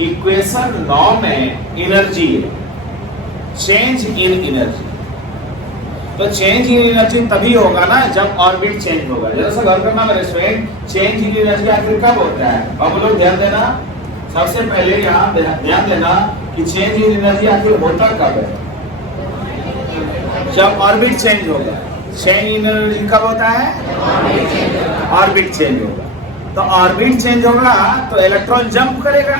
Equation 9 में energy है, change in energy. तो चेंज इन एनर्जी तभी होगा ना जब ऑर्बिट चेंज होगा। जरा सा गौर करना मेरे स्टूडेंट, चेंज इन एनर्जी आखिर कब होता है? अब लोग ध्यान देना, सबसे पहले यहाँ ध्यान देना कि चेंज इन एनर्जी आखिर होता कब है? जब ऑर्बिट चेंज होगा। चेंज इन एनर्जी कब होता है? ऑर्बिट चेंज होगा। तो ऑर्बिट चेंज होगा तो इलेक्ट्रॉन जंप करेगा।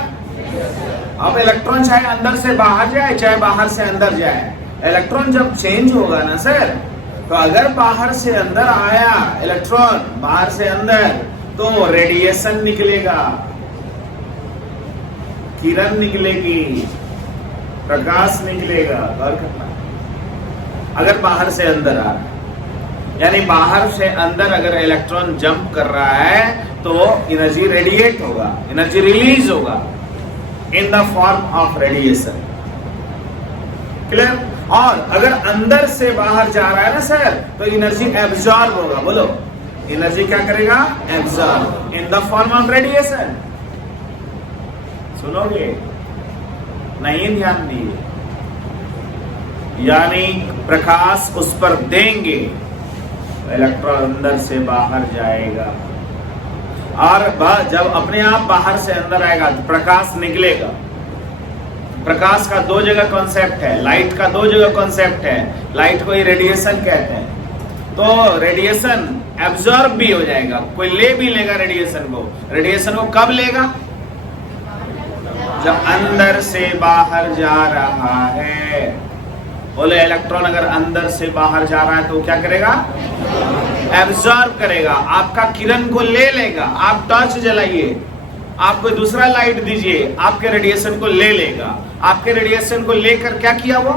अब इलेक्ट्रॉन चाहे अंदर से बाहर जाए चाहे बाहर से अंदर जाए, इलेक्ट्रॉन जब चेंज होगा ना सर, तो अगर बाहर से अंदर आया इलेक्ट्रॉन, बाहर से अंदर, तो रेडिएशन निकलेगा, किरण निकलेगी, प्रकाश निकलेगा। गौर करना, अगर बाहर से अंदर आ रहा है, यानी बाहर से अंदर अगर इलेक्ट्रॉन जंप कर रहा है तो एनर्जी रेडिएट होगा, एनर्जी रिलीज होगा in the form of radiation. Clear? और अगर अंदर से बाहर जा रहा है ना सर, तो एनर्जी एब्जॉर्ब होगा। बोलो, एनर्जी क्या करेगा? Absorb in the form of radiation. सुनोगे? नहीं ध्यान दिए। यानी प्रकाश उस पर देंगे, इलेक्ट्रॉन अंदर से बाहर जाएगा, और जब अपने आप बाहर से अंदर आएगा तो प्रकाश निकलेगा। प्रकाश का दो जगह कॉन्सेप्ट है, लाइट का दो जगह कॉन्सेप्ट है। लाइट को ही रेडिएशन कहते हैं। तो रेडिएशन एब्जॉर्ब भी हो जाएगा, कोई ले भी लेगा रेडिएशन को। रेडिएशन को कब लेगा? जब अंदर से बाहर जा रहा है। बोले इलेक्ट्रॉन अगर अंदर से बाहर जा रहा है तो क्या करेगा? एब्जॉर्ब करेगा, आपका किरण को ले लेगा। आप टॉर्च जलाइए, आप कोई दूसरा लाइट दीजिए, आपके रेडिएशन को ले लेगा। आपके रेडिएशन को लेकर क्या किया? वो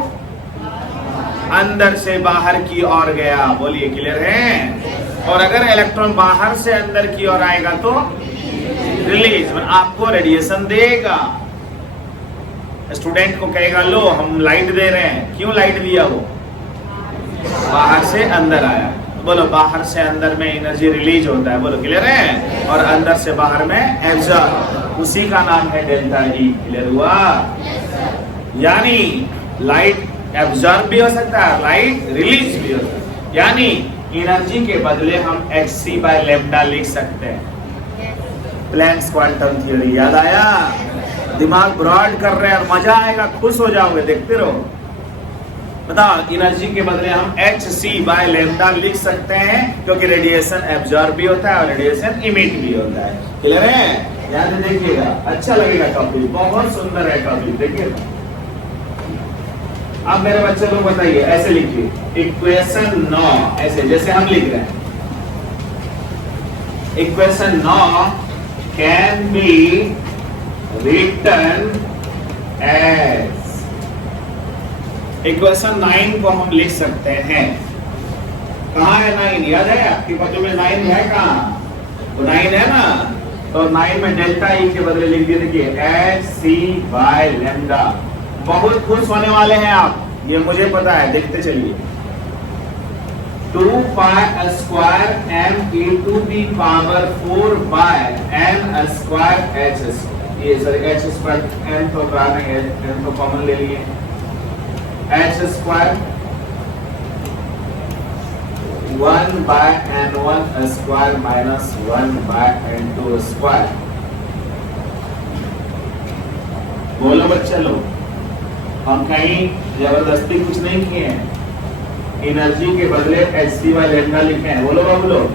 अंदर से बाहर की ओर गया। बोलिए, क्लियर है? और अगर इलेक्ट्रॉन बाहर से अंदर की ओर आएगा तो रिलीज, आपको रेडिएशन देगा। स्टूडेंट को कहेगा लो हम लाइट दे रहे हैं, क्यों लाइट दिया? वो बाहर से अंदर आया। बोलो, बाहर से अंदर में एनर्जी रिलीज होता है। बोलो, क्लियर है? और अंदर से बाहर में एब्जॉर्ब, उसी का नाम है डेल्टा ई। क्लियर हुआ? यानी लाइट एब्जॉर्ब भी हो सकता है, लाइट रिलीज भी हो सकता है। यानी एनर्जी के बदले हम hc/λ लिख सकते हैं। प्लैंक्स क्वांटम थ्योरी याद आया? दिमाग ब्रॉड कर रहे हैं और मजा आएगा, खुश हो जाओगे, देखते रहो। बताओ, एनर्जी के बदले हम hc/λ लिख सकते हैं क्योंकि रेडिएशन एब्जॉर्ब भी होता है और रेडिएशन इमिट भी होता है। क्लियर है? ध्यान से देखिएगा, अच्छा लगेगा टॉपिक, बहुत सुंदर है टॉपिक। देखिएगा, अब मेरे बच्चे लोग बताइए, ऐसे लिखिए इक्वेशन 9, ऐसे जैसे हम लिख रहे हैं। Equation 9 can be written as, equation 9 को हम लिख सकते हैं। कहाँ है 9? याद है आपकी बच्चों में 9 है? कहाँ? तो 9 है ना, तो 9 में डेल्टा ई के बदले लिख दिए। देखिए hc/λ। बहुत खुश होने वाले हैं आप, ये मुझे पता है, देखते चलिए। 2π² m e⁴ ये सॉरी h², m तो m तो कॉमन ले लिए, h² 1/n1² माइनस 1/n2²। बोलो बच्चे लोग, हम कहीं जबरदस्ती कुछ नहीं किए हैं, एनर्जी के बदले hc/λ लिखे हैं। बोलो बाबू लोग,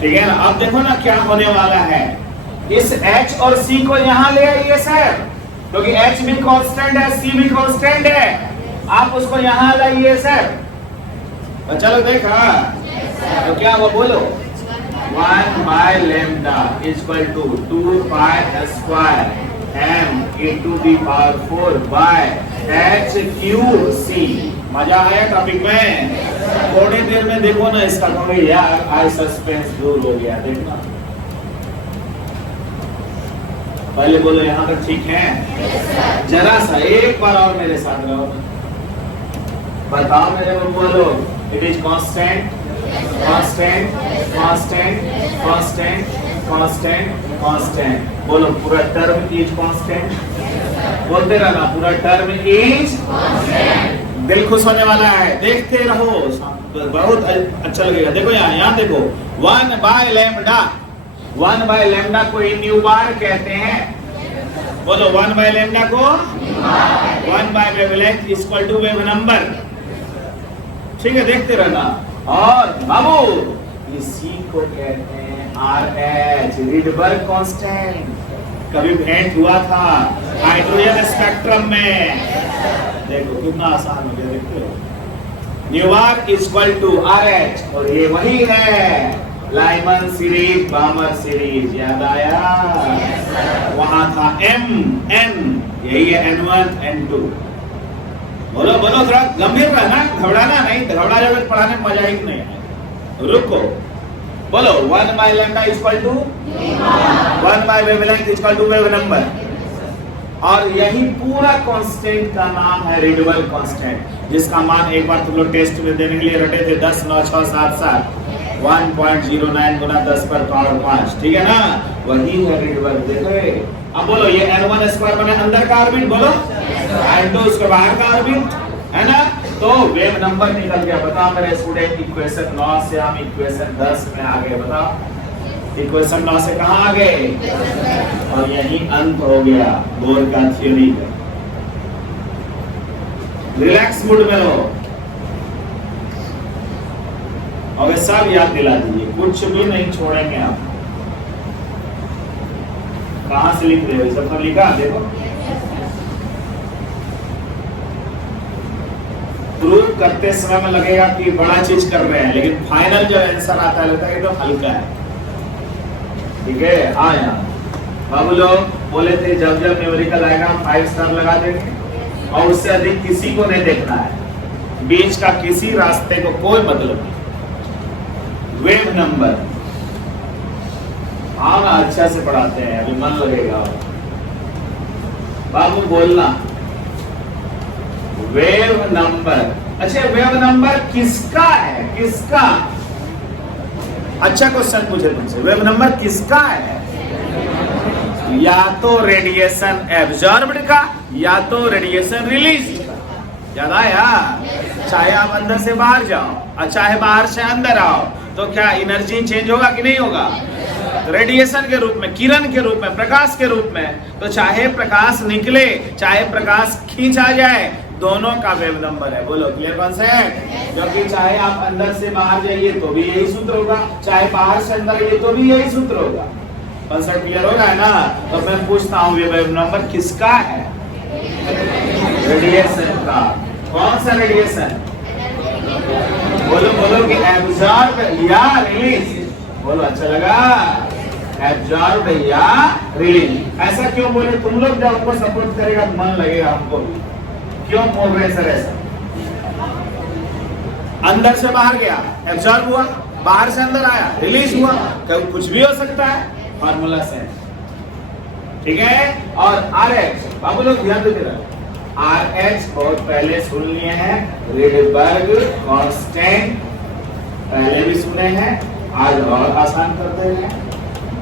ठीक है ना? अब देखो ना क्या होने वाला है। इस h और c को यहाँ ले आइए सर, क्योंकि h भी कांस्टेंट है, c भी कांस्टेंट है। आप उसको यहाँ लाइए सर। तो चलो देखा, तो क्या वो बोलो 1/λ = 2π² m⁴/h³c। मजा आया टॉपिक में? थोड़ी देर में देखो ना इसका, कहोगे यार आज सस्पेंस दूर हो गया। देखना, पहले बोलो यहाँ तक ठीक है? जरा सा एक बार और मेरे साथ रहो, बताओ मेरे बच्चों लोग। It is constant, constant, constant, constant, constant constant, बोलो पूरा टर्म इज कांस्टेंट, बोलते रहना पूरा टर्म इज कांस्टेंट। दिल खुश होने वाला है, देखते रहो, बहुत अच्छा लगेगा। देखो यहाँ देखो, 1/λ, 1/λ को न्यू बार कहते हैं, बोलो 1/λ को 1/वेवलेंथ इक्वल टू वेव नंबर, ठीक है, देखते रहना। और बाबू इसी को कहते हैं RH, रिडबर्ग कांस्टेंट, कभी भेंट हुआ था हाइड्रोजन स्पेक्ट्रम में, देखो कितना आसान हो गया, देखते हो, nu bar equal to RH, और ये वही है लाइमन सीरीज, बामर सीरीज, याद आया? वहां था MN, यही है N1 N2। बोलो बोलो, थोड़ा गंभीर रहना, घबराना नहीं, घबरा जाओगे पढ़ाने में मजा ही नहीं है। रुको, बोलो 1/λ इक्वल टू 1/वेवलेंथ इक्वल टू वेव नंबर, और यही पूरा कांस्टेंट का नाम है रिडबर्ग कांस्टेंट, जिसका मान एक बार तुम लोग टेस्ट में देने के लिए रटे थे 10 9 6 7 7, 1.09 गुना 10 पर पावर 5, ठीक है ना, वही है रिडबर्ग। देखो अब बोलो, ये N1 स्क्वायर बने अंदर का ऑर्बिट, बोलो N2 उसके बाहर का ऑर्बिट, है ना, तो वेव नंबर निकल गया। बताओ मेरे स्टूडेंट, इक्वेशन 9 से हम इक्वेशन 10 में आ गए, बताओ इक्वेशन 9 से कहां आ गए, और यही अंत हो गया बोर का थ्योरी। रिलैक्स मूड में रहो, और सब याद दिला दीजिए, कुछ भी नहीं छोड़ेंगे आप। कहां से लिख रहे हो, सब लिखा, देखो प्रूव करते समय में लगेगा कि बड़ा चीज कर रहे हैं, लेकिन फाइनल जो आंसर आता है लगता है कि तो हल्का है, ठीक है। आया बाबू लोग बोले थे जब जब न्यूमेरिकल आएगा 5 स्टार लगा देंगे, और उससे अधिक किसी को नहीं देखना है, बीच का किसी रास्ते को कोई मतलब नहीं। वेव नंबर, हाँ ना, अच्छा से पढ़ाते हैं, अभी मन लगेगा। बाबू बोलना वेव नंबर, अच्छा वेव नंबर किसका है, किसका? अच्छा क्वेश्चन पूछे तुमसे, वेव नंबर किसका है? या तो रेडिएशन एब्जॉर्ब्ड का, या तो रेडिएशन रिलीज का, याद आया? चाहे आप अंदर से बाहर जाओ और चाहे बाहर से अंदर आओ, तो क्या एनर्जी चेंज होगा कि नहीं होगा? रेडिएशन के रूप में, किरण के रूप में, प्रकाश के रूप में, तो चाहे प्रकाश निकले चाहे प्रकाश खींचा जाए, दोनों का वेव नंबर है। बोलो क्लियर कॉन्सेप्ट? क्योंकि चाहे आप अंदर से बाहर जाइए तो भी यही सूत्र होगा, चाहे बाहर से अंदर आइए तो भी यही सूत्र होगा। कॉन्सेप्ट क्लियर हो रहा है ना? तो मैं पूछता हूँ ये वेव नंबर किसका है? रेडिएशन का। कौन सा रेडिएशन? बोलो बोलो कि एब्जॉर्ब या रिलीज। बोलो अच्छा लगा? एब्जॉर्ब या रिलीज। ऐसा क्यों बोले? तुम लोग जब हमको सपोर्ट करेगा तो मन लगेगा हमको भी। क्यों बोल रहे सर ऐसा? अंदर से बाहर गया एब्जॉर्ब हुआ, बाहर से अंदर आया रिलीज हुआ, कभी कुछ भी हो सकता है, फार्मूला से, ठीक है। और RH बाबू लोग ध्यान देते रहे, RH बहुत पहले सुन लिए हैं, रिडबर्ग कांस्टेंट पहले भी सुने हैं, आज और आसान करते हैं।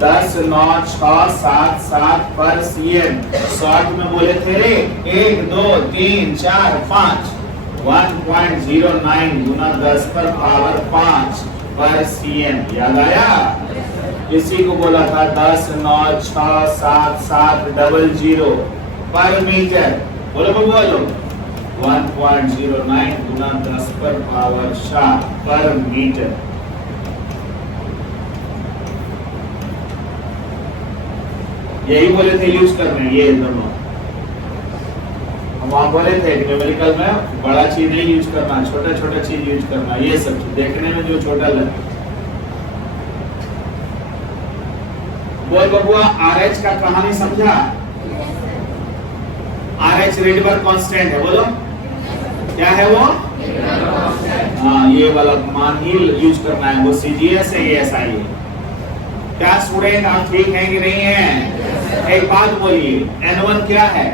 10 9 6 7 7 पर cm शॉर्ट में बोले थे रे, 1 2 3 4 5, 1.09 गुना 10 पर पावर 5 पर cm, याद आया? इसी को बोला था 10 9 6 7 7 00 पर मीटर। बोलो बोलो 1.09 गुना 10 पर पावर 7 पर मीटर। यही बोले थे यूज करने, ये दोनों हम वहां बोले थे न्यूमेरिकल में बड़ा चीज नहीं यूज करना, छोटा छोटा चीज यूज करना, ये सब देखने में जो छोटा लगे। बोल बबुआ RH का कहानी समझा? RH रिडबर्ग कांस्टेंट है, बोलो क्या है वो? हाँ, ये वाला मान ही यूज करना है, वो CGS है, ये SI है। क्या स्टूडेंट आप ठीक हैं कि नहीं है? एक बात बोलिए, N1 क्या है?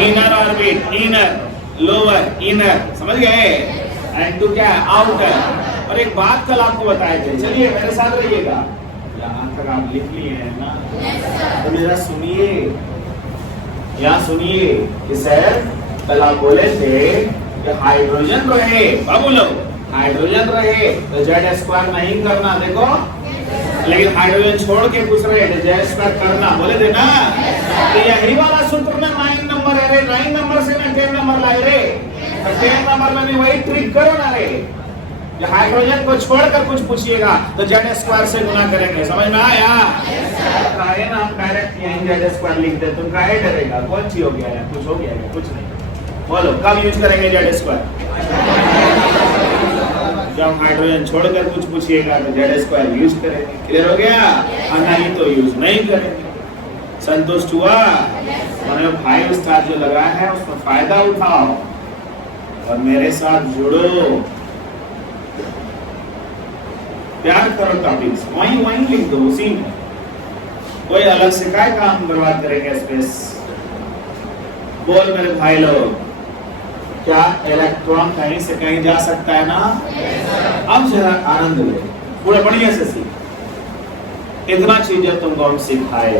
Inner orbit, inner lower inner, समझ गए? N2 क्या है? आउटर। और एक बात कल आपको बताए थे, चलिए मेरे साथ रहिएगा, यहाँ तक आप लिख लिए हैं ना? तो मेरा सुनिए, यहाँ सुनिए कि सर कल आप बोले थे कि हाइड्रोजन रहे, बाबू लोग हाइड्रोजन रहे तो जेड स्क्वायर नहीं करना, देखो लेकिन हाइड्रोजन छोड़ के पूछ रहे थे जेड स्क्वायर करना, बोले थे ना? तो यही वाला सूत्र में 9 नंबर है रे, 9 नंबर से मैं 10 नंबर लाए रे, तो 10 नंबर में भी वही ट्रिक करो ना रे, हाइड्रोजन को छोड़कर कुछ पूछिएगा तो जेड स्क्वायर से गुना करेंगे, समझ में आया? काहे ना हम डायरेक्ट यहीं जेड स्क्वायर लिख दे, तुम काहे डरेगा? कौन सी हो गया है? कुछ हो गया है? कुछ नहीं। बोलो कब यूज करेंगे जेड स्क्वायर? जब हाइड्रोजन छोड़कर कुछ पूछिएगा तो जेड स्क्वायर यूज करेंगे, क्लियर हो गया? और नहीं तो यूज नहीं करेंगे। संतुष्ट हुआ? मैंने भाई उस्ताद जो लगाया है उसमें फायदा उठाओ और मेरे साथ जुड़ो, प्यार करो, टॉपिक्स वहीं लिख दो, उसी में कोई अलग से काय काम बर्बाद करेंगे स्पेस। बोल मेरे भाई लोग, क्या इलेक्ट्रॉन कहीं से कहीं जा सकता है ना? अब जरा आनंद ले, पूरा बढ़िया से सीख। इतना चीजें तुमको हम सिखाए,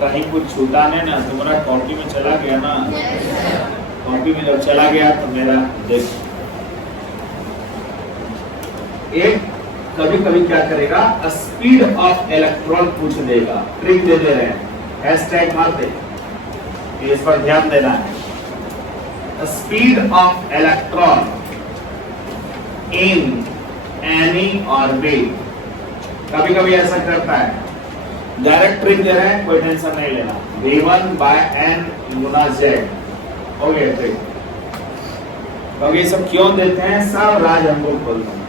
कहीं कुछ छूटा नहीं ना, तुम्हारा कॉपी में चला गया ना, कॉपी में जब चला गया तो मेरा देख एक कभी कभी क्या करेगा, स्पीड ऑफ इलेक्ट्रॉन पूछ देगा, ट्रिक दे दे रहे हैं, हैशटैग मार दे, इस पर ध्यान देना है। Speed of electron in any orbit, कभी कभी ऐसा करता है, डायरेक्ट ट्रिक दे रहे हैं, कोई टेंशन नहीं लेना, v1/n गुना z हो गया ट्रिक। तो ये सब क्यों देते हैं, सब राज हमको खोलते हैं।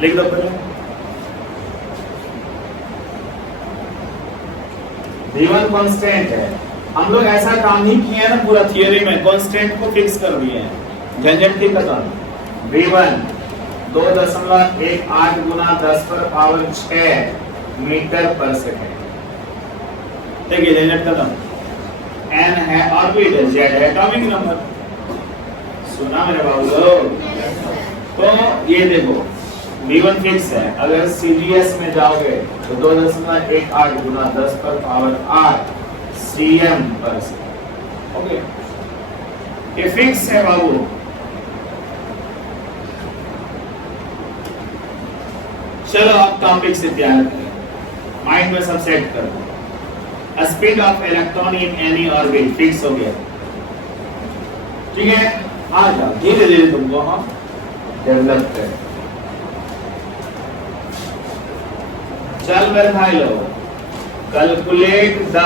लिख दो पहले, v1 कांस्टेंट है, हम लोग ऐसा काम ही किए ना पूरा थियरी में, कांस्टेंट को फिक्स कर दिए हैं, झंझट की खत्म। v1 2.18 गुना 10⁻6 मीटर पर सेकेंड, देखिए झंझट खत्म। n है ऑर्बिट, z है एटॉमिक नंबर, सुना मेरे बाबू लोग? तो ये देखो v1 फिक्स है, अगर सीजीएस में जाओगे तो 2.18 गुना 10⁻8 cm पर सेकेंड, ओके, ये फिक्स है बाबू। चलो अब टॉपिक से तैयार करें, माइंड में सब सेट कर दो। Speed of electron in any orbit fix हो गया, ठीक है? आ जाओ धीरे धीरे तुमको हम डेवलप करें। चल मेरे भाई लोग, calculate the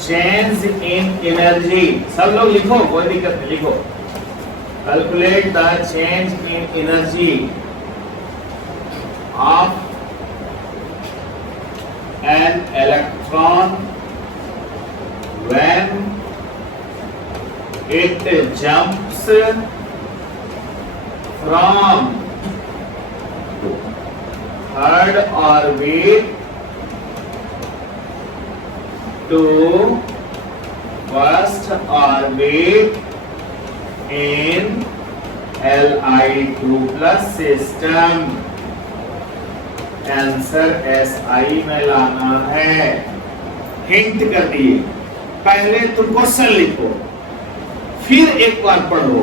change in energy, सब लोग लिखो, कोई दिक्कत नहीं, लिखो। Calculate the change in energy of an electron when it jumps from third orbit to first orbit in Li2+ system. Answer SI में लाना है, हिंट कर दिए। पहले तुम क्वेश्चन लिखो, फिर एक बार पढ़ो,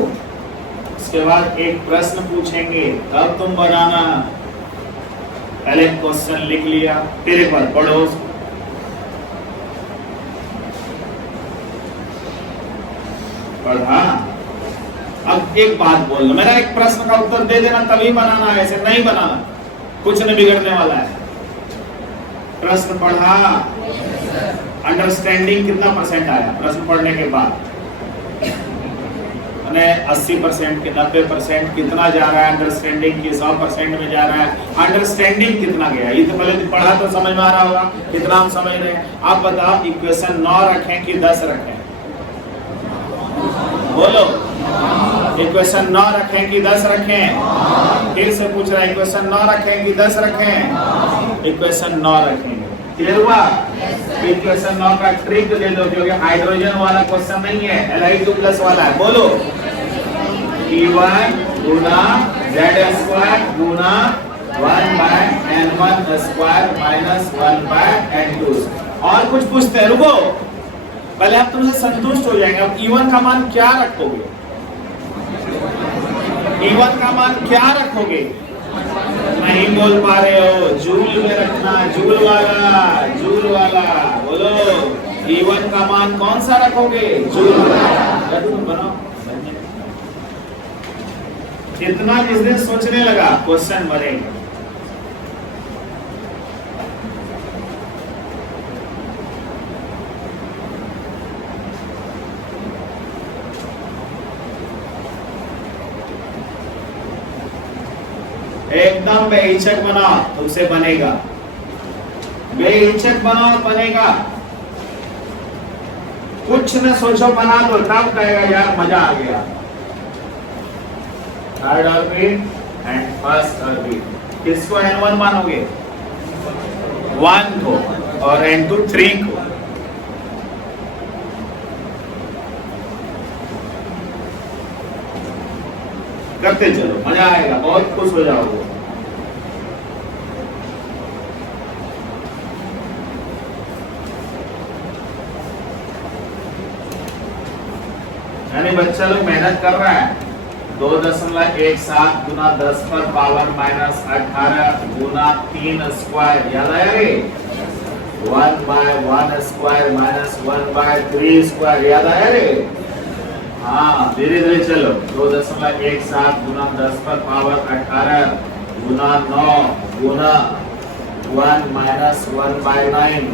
उसके बाद एक प्रश्न पूछेंगे तब तुम बनाना। पहले क्वेश्चन लिख लिया, फिर एक बार पढ़ो उसको। पढ़ा? अब एक बात बोलना, मेरा एक प्रश्न का उत्तर दे देना तभी बनाना, ऐसे नहीं बनाना, कुछ नहीं बिगड़ने वाला है। प्रश्न पढ़ा? अंडरस्टैंडिंग कितना परसेंट आया प्रश्न पढ़ने के बाद? 80% के 90% कितना जा रहा है अंडरस्टैंडिंग की? 100% में जा रहा है। अंडरस्टैंडिंग कितना गया? ये तो पहले पढ़ा तो समझ में आ रहा होगा कितना हम समझ रहे हैं। आप बताओ इक्वेशन 9 रखें कि 10 रखें? बोलो, इक्वेशन 9 रखें कि 10 रखें? फिर से पूछ रहा है, इक्वेशन 9 रखें कि 10 रखें? इक्वेशन 9 रखेंगे। क्लियर हुआ? इक्वेशन 9 का ट्रिक दे दो, क्योंकि हाइड्रोजन वाला क्वेश्चन नहीं है, Li2+ वाला है। बोलो, E1 गुना Z स्क्वायर गुना 1/N1 स्क्वायर माइनस 1/N2। और कुछ पूछते हैं, रुको पहले आप तुमसे संतुष्ट हो जाएंगे। अब E1 का मान क्या रखोगे? E1 का मान क्या रखोगे? नहीं बोल पा रहे हो, जूल में रखना, जूल वाला बोलो। E1 का मान कौन सा रखोगे? जूल बनाओ। इतना जिस दिन सोचने लगा क्वेश्चन बनेगा। एकदम बेहिचक बनाओ, तुमसे बनेगा। बेहिचक बनाओ, बनेगा। कुछ न सोचो, बना दो, तब कहेगा यार मजा आ गया। Third orbit and first orbit किसको N1 मानोगे? 1 को, और N2 3 को। करते चलो, मजा आएगा, बहुत खुश हो जाओगे। यानी बच्चा लोग मेहनत कर रहा है। 2.17 गुना 10 पर पावर माइनस 18 गुना 3 स्क्वायर, याद आया रे? 1/1 स्क्वायर माइनस 1/3 स्क्वायर, याद आया रे? हाँ, धीरे धीरे चलो। 2.17 गुना 10 पर पावर 18 गुना 9 गुना 1 माइनस 1/9,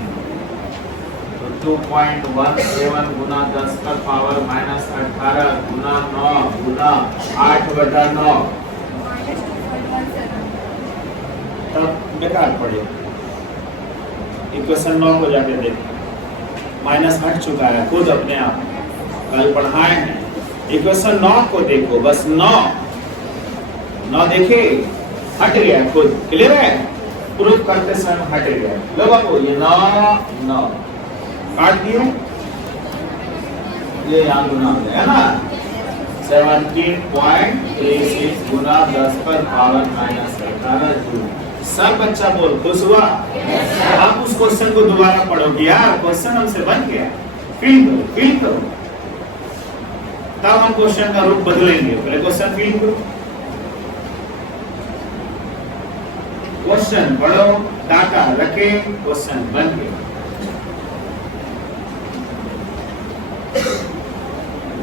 तो 2.17 गुना 10 पर पावर माइनस 18 गुना 9 गुना 8/9, तब बेकार पड़े। इक्वेशन 9 को जाके देखो, माइनस हट चुका है खुद अपने आप, कल पढ़ाए हैं। इक्वेशन 9 को देखो, बस 9 देखे, हट गया खुद, क्लियर है? प्रूफ करते समय हट गया। लो बाबू, ये 9 काट दिए, ये यहाँ गुना हो गया ना। 17.36 गुना 10 पर पावर माइनस 18 जूल। सब बच्चा बोल, खुश हुआ? आप उस क्वेश्चन को दोबारा पढ़ोगे, यार क्वेश्चन हमसे बन गया, फील करो, तब हम क्वेश्चन का रूप बदलेंगे। पहले क्वेश्चन फील करो, क्वेश्चन पढ़ो, डाटा रखे, क्वेश्चन बन गया।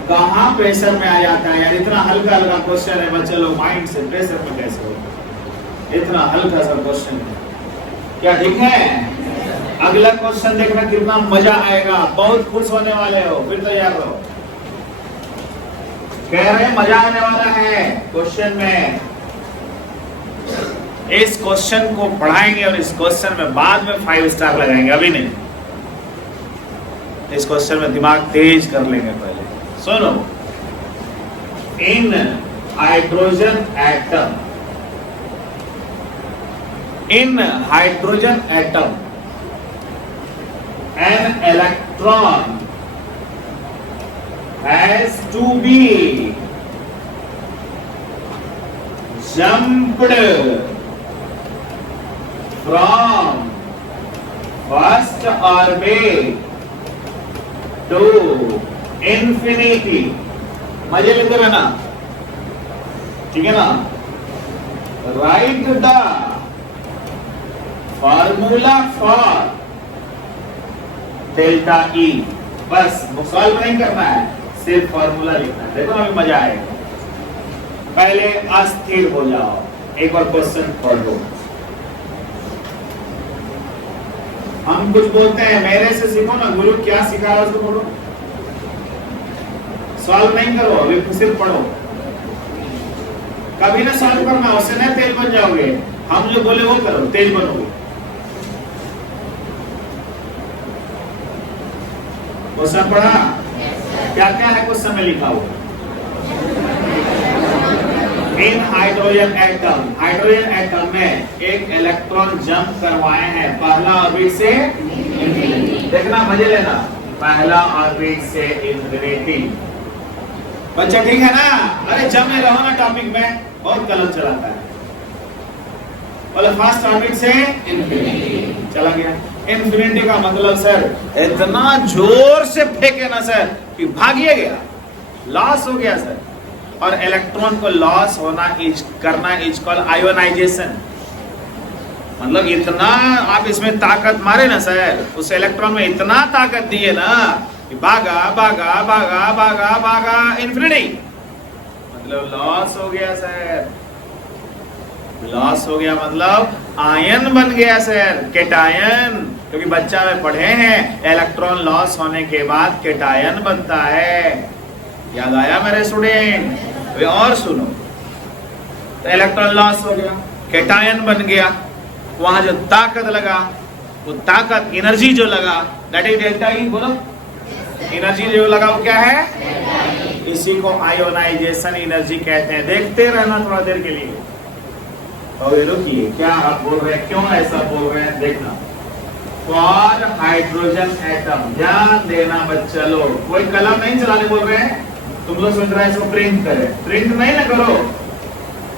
कहाँ प्रेशर में आ जाता है यार, इतना हल्का हल्का क्वेश्चन है, बच्चे लोग माइंड से प्रेशर में कैसे हो? इतना हल्का सा क्वेश्चन है क्या? ठीक है, अगला क्वेश्चन देखना कितना मजा आएगा, बहुत खुश होने वाले हो, फिर तैयार रहो। कह रहे मजा आने वाला है क्वेश्चन में। इस क्वेश्चन को पढ़ाएंगे और इस क्वेश्चन में बाद में 5 स्टार लगाएंगे, अभी नहीं। इस क्वेश्चन में दिमाग तेज कर लेंगे पहले। सुनो, in hydrogen atom an electron has to be jumped from first orbit to infinity। मजे लेते रहना, ठीक है ना? Right the formula for delta E. बस सॉल्व नहीं करना है, सिर्फ फॉर्मूला लिखना है। देखो अभी मजा आएगा। पहले अस्थिर हो जाओ, एक बार क्वेश्चन पढ़ लो। हम कुछ बोलते हैं, मेरे से सीखो ना, गुरु क्या सिखा रहा है उसको पढ़ो, सॉल्व नहीं करो, अभी सिर्फ पढ़ो। कभी ना सॉल्व करना, उससे ना तेज बन जाओगे। हम जो बोले वो करो, तेज बनोगे। क्वेश्चन पढ़ा? क्या क्या है क्वेश्चन में लिखा हुआ? इन हाइड्रोजन एटम में एक इलेक्ट्रॉन जंप करवाए हैं पहला ऑर्बिट से, देखना मजे लेना, पहला ऑर्बिट से इंफिनिटी। बच्चा ठीक है ना? अरे जमे रहो ना टॉपिक में, बहुत कलम चलाता है। बोले फर्स्ट ऑर्बिट से इन्फिनिटी चला गया। इन्फिनिटी का मतलब सर इतना जोर से फेंके ना सर कि भागिए गया, लॉस हो गया सर। और इलेक्ट्रॉन को लॉस होना करना इज कॉल्ड आयोनाइजेशन। मतलब इतना आप इसमें ताकत मारे ना सर, उस इलेक्ट्रॉन में इतना ताकत दिए ना कि भागा भागा भागा भागा भागा इन्फिनिटी, मतलब लॉस हो गया सर। लॉस हो गया मतलब आयन बन गया सर, केटायन। क्योंकि बच्चा में पढ़े हैं इलेक्ट्रॉन लॉस होने के बाद केटायन बनता है। याद आया मेरे स्टूडेंट? वे और सुनो, तो इलेक्ट्रॉन लॉस हो गया, केटायन बन गया, वहां जो ताकत लगा, वो ताकत एनर्जी जो लगा दैट इज डेल्टा ई। बोलो एनर्जी जो लगा वो क्या है? इसी को आयोनाइजेशन एनर्जी कहते हैं। देखते रहना थोड़ा देर के लिए। और रुकिए, क्या आप बोल रहे हैं, क्यों ऐसा बोल रहे हैं देखना। फॉर हाइड्रोजन एटम, ध्यान देना बच्चा लोग, कोई कलम नहीं चलाने बोल रहे हैं। तुम लोग सोच रहे हैं इसको प्रिंट करें, प्रिंट नहीं ना करो।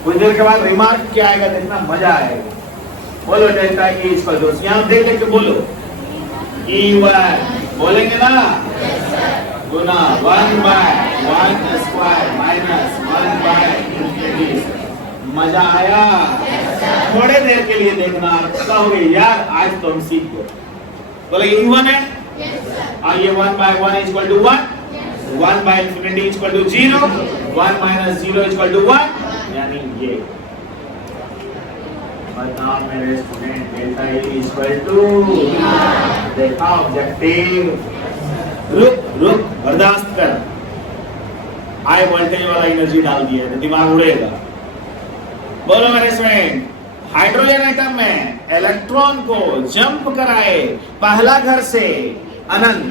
कुछ देर के बाद रिमार्क क्या आएगा देखना, मजा आएगा। बोलो डेल्टा ई इक्वल टू, यहाँ देख देख के बोलो E1 बोलेंगे ना, गुना 1/1 स्क्वायर माइनस 1/, मजा आया? थोड़े देर के लिए देखना, कहोगे यार आज तो हम सीख गए। बोले ये 1 है और ये 1/1 equal to 1, 1/infinity equal to 0, 1 - 0 equal to 1, यानी ये। बताओ मेरे student, delta E equal to, देखा ऑब्जेक्टिव। रुक बर्दाश्त कर, हाई वोल्टेज वाला एनर्जी डाल दिया है, दिमाग उड़ेगा। बोलो मेरे स्टूडेंट, हाइड्रोजन एटम में इलेक्ट्रॉन को जंप कराए पहला घर से अनंत,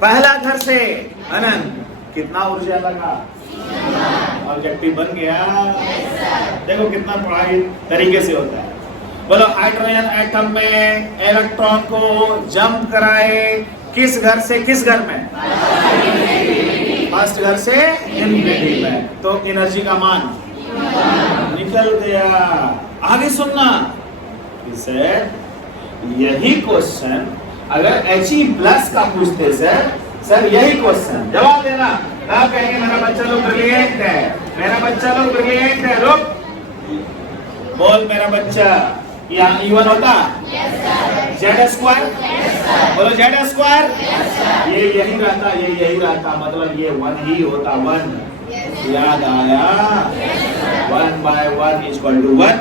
पहला घर से अनंत, कितना ऊर्जा लगा? ऑब्जेक्टिव बन गया। देखो कितना पढ़ाई तरीके से होता है। बोलो हाइड्रोजन एटम में इलेक्ट्रॉन को जंप कराए किस घर से किस घर में? फर्स्ट घर से इन्फिनिटी में, तो एनर्जी का मान निकल गया। आगे सुनना, इसे यही क्वेश्चन अगर He+ का पूछते सर यही क्वेश्चन जवाब देना, आप कहेंगे मेरा बच्चा लोग ब्रिलियंट है, मेरा बच्चा लोग ब्रिलियंट है। रुक बोल, मेरा बच्चा यहाँ E1 होता Z², बोलो Z², ये यही रहता, ये यही रहता, मतलब ये 1 ही होता, 1। याद आया? 1/1 equal to 1,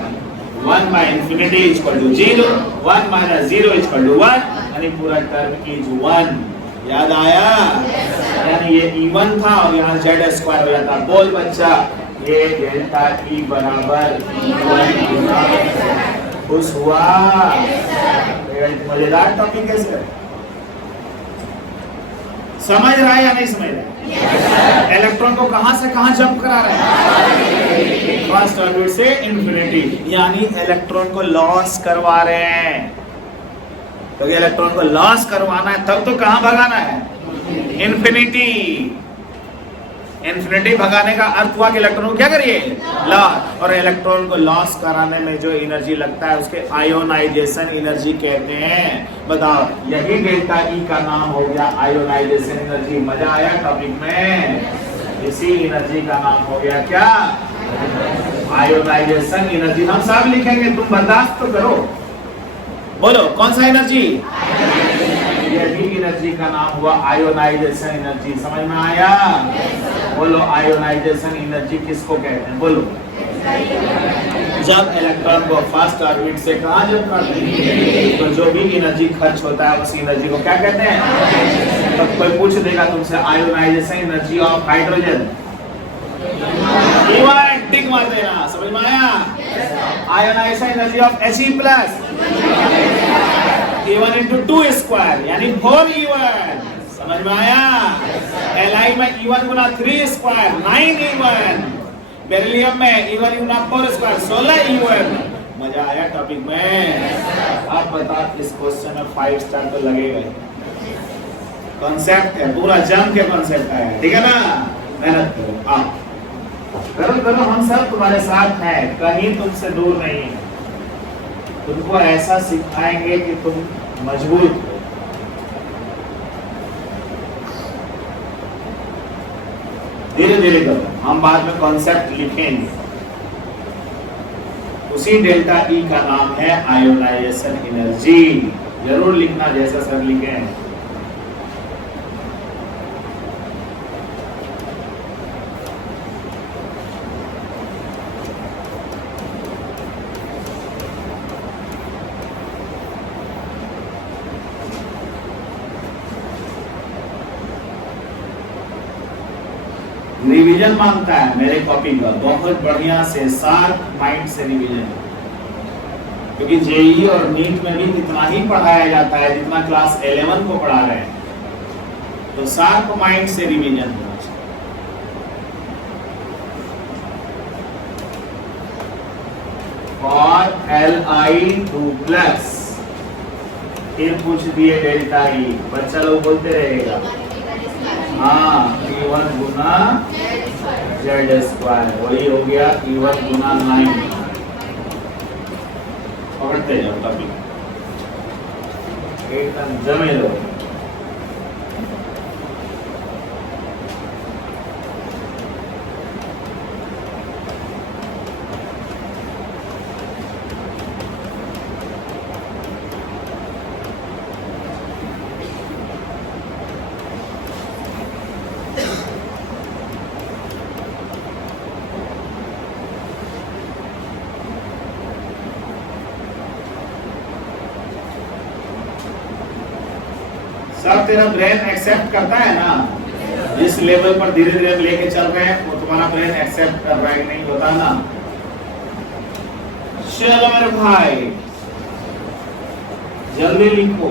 1/infinity equal to 0, 1 - 0 equal to 1, यानी पूरा टर्म इज 1। याद आया? यानी ये E1 था और यहाँ Z² हो जाता। बोल बच्चा, ये डेल्टा E बराबर E1 खुश हुआ? मजेदार टॉपिक है सर, समझ रहा है या नहीं समझ रहा? इलेक्ट्रॉन को कहां से कहां जंप करा रहे हैं? फर्स्ट ऑर्बिट से इन्फिनिटी, यानी इलेक्ट्रॉन को लॉस करवा रहे हैं। क्योंकि इलेक्ट्रॉन को लॉस करवाना है तब तो कहां भगाना है? इन्फिनिटी। इन्फिनिटी भगाने का अर्थ हुआ कि इलेक्ट्रॉन को क्या करिए? लॉस। और इलेक्ट्रॉन को लॉस कराने में जो एनर्जी लगता है उसके आयोनाइजेशन एनर्जी कहते हैं। बताओ, यही डेल्टा ई का नाम हो गया आयोनाइजेशन एनर्जी। मजा आया टॉपिक में? इसी एनर्जी का नाम हो गया क्या? Ionisation energy. हम सब लिखेंगे, तुम बर्दाश्त तो करो। बोलो कौन सा एनर्जी? यही एनर्जी का नाम हुआ आयोनाइजेशन एनर्जी। समझ में आया? बोलो आयोनाइजेशन एनर्जी किसको कहते हैं? बोलो। जब इलेक्ट्रॉन को फर्स्ट ऑर्बिट से कहां जंप करते हैं तो जो भी एनर्जी खर्च होता है उस एनर्जी को क्या कहते हैं? तो कोई पूछ देगा तुमसे ionisation energy of hydrogen, E1 tick मार देना। समझ में आया? Ionisation energy of He+, E1 × 2² यानी 4E1। समझ में आया? Li में E1 × 3² 9E1। बेरिलियम में E1 × 4² 16E1। मजा आया टॉपिक में? आप बता, इस क्वेश्चन में 5 स्टार तो लगेगा। कॉन्सेप्ट है, पूरा जम के कॉन्सेप्ट है, ठीक है ना? मेहनत करो, आओ करो करो, हम सब तुम्हारे साथ हैं, कहीं तुमसे दूर नहीं है। तुमको ऐसा सिखाएंगे कि तुम मजबूत हो। धीरे धीरे करो, हम बाद में कॉन्सेप्ट लिखेंगे। उसी डेल्टा ई का नाम है आयोनाइजेशन एनर्जी। जरूर लिखना जैसा सर लिखे हैं। रिवीजन मांगता है मेरे कॉपी का, बहुत बढ़िया से शार्प माइंड से रिवीजन, क्योंकि जेई और नीट में भी कितना ही पढ़ाया जाता है जितना क्लास 11 को पढ़ा रहे हैं, तो शार्प माइंड से रिवीजन होना चाहिए। और Li2+, फिर पूछ दिए डेल्टा ई, बच्चा लोग बोलते रहेगा हाँ E1 गुना Z², वही हो गया E1 गुना 9। पकड़ते जाओ कभी एकदम जमे लो। सब तेरा ब्रेन एक्सेप्ट करता है ना, जिस लेवल पर धीरे धीरे लेके चल रहे हैं वो तुम्हारा ब्रेन एक्सेप्ट कर रहा है कि नहीं, होता ना। चलो मेरे भाई जल्दी लिखो।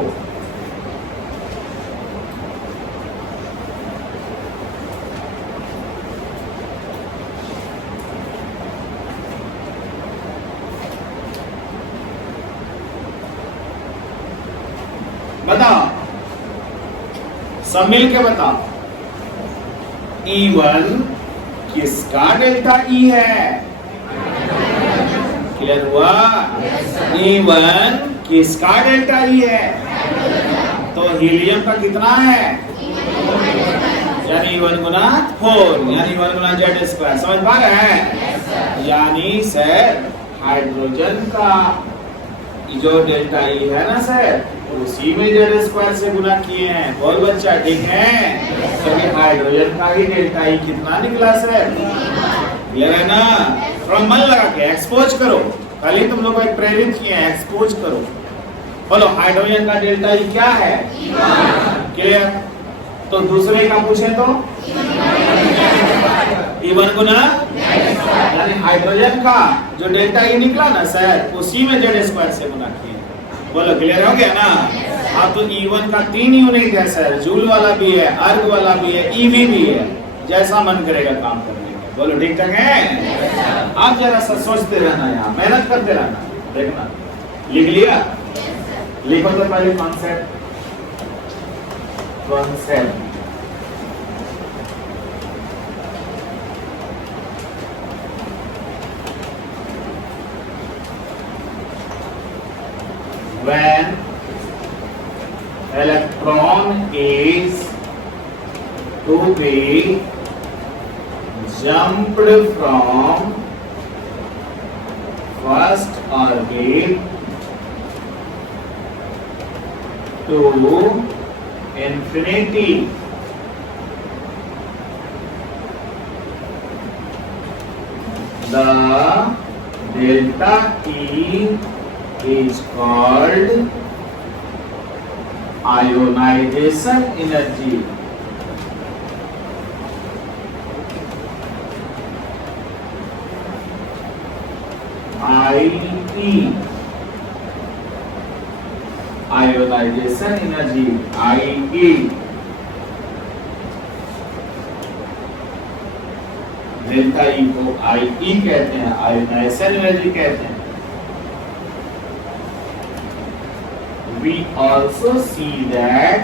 बताओ, सब मिल के बताओ, E1 किसका डेल्टा ई है? क्लियर हुआ? E1 किसका डेल्टा ई है? तो हीलियम का कितना है? यानी E1 गुना 4, यानी 1 गुना Z²। समझ पा रहे हैं? यानी सर हाइड्रोजन का जो डेल्टा ई है ना सर, उसी में Z² से गुना किए हैं। बोल बच्चा ठीक है? क्योंकि हाइड्रोजन का ही डेल्टा ई कितना निकला सर? क्लियर है ना? थोड़ा मन लगा के एक्सपोज करो, कल ही तुम लोग को प्रेरित किए हैं, एक्सपोज करो। बोलो हाइड्रोजन का डेल्टा ई क्या है? क्लियर? तो दूसरे का पूछे तो E1 गुना, यानी हाइड्रोजन का जो डेल्टा ई निकला ना सर, उसी में Z² से गुना किए। बोलो क्लियर हो गया ना? हाँ, तो E1 का 3 यूनिट है सर, जूल वाला भी है, अर्ग वाला भी है, EV भी है, जैसा मन करेगा काम करने का। बोलो ठीक ठाक है? आप जरा सा सोचते रहना, यहाँ मेहनत करते रहना। देखना लिख लिया? लिखो तो पहले concept. When electron is to be jumped from first orbit to infinity, the delta E is called ionization energy. IE, ionization energy, IE। Delta E को IE कहते हैं, आयोनाइजेशन एनर्जी कहते हैं। We also see that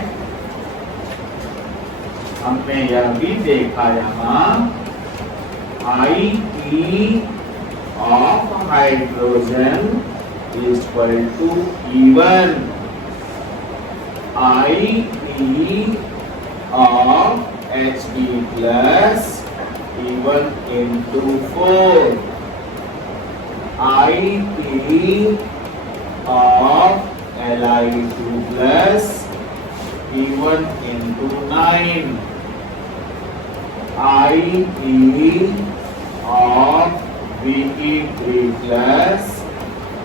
हमने यह भी देखा यहाँ I of hydrogen is equal to E1 I of Hb plus E1 into 4 I of Li2 plus E1 into 9 I of Ve3 plus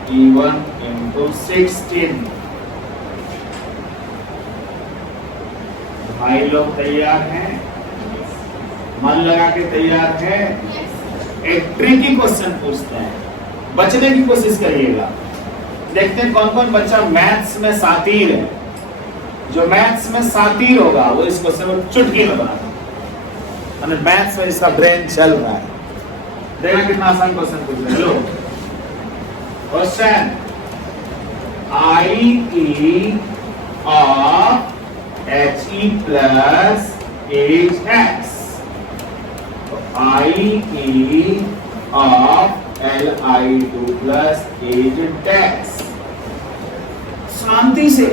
E1 into 16। भाई लोग तैयार हैं? मन लगा के तैयार हैं? एक ट्रिकी क्वेश्चन पूछते हैं, बचने की कोशिश करिएगा। देखते हैं कौन कौन बच्चा मैथ्स में सातीर है। जो मैथ्स में सातीर होगा वो इस क्वेश्चन को चुटकी में बना देगा। मैथ्स में इसका ब्रेन चल रहा है। देखना कितना आसान क्वेश्चन पूछ रहे हैं लोग। Question I of He plus age x I of Li2 plus age x। शांति से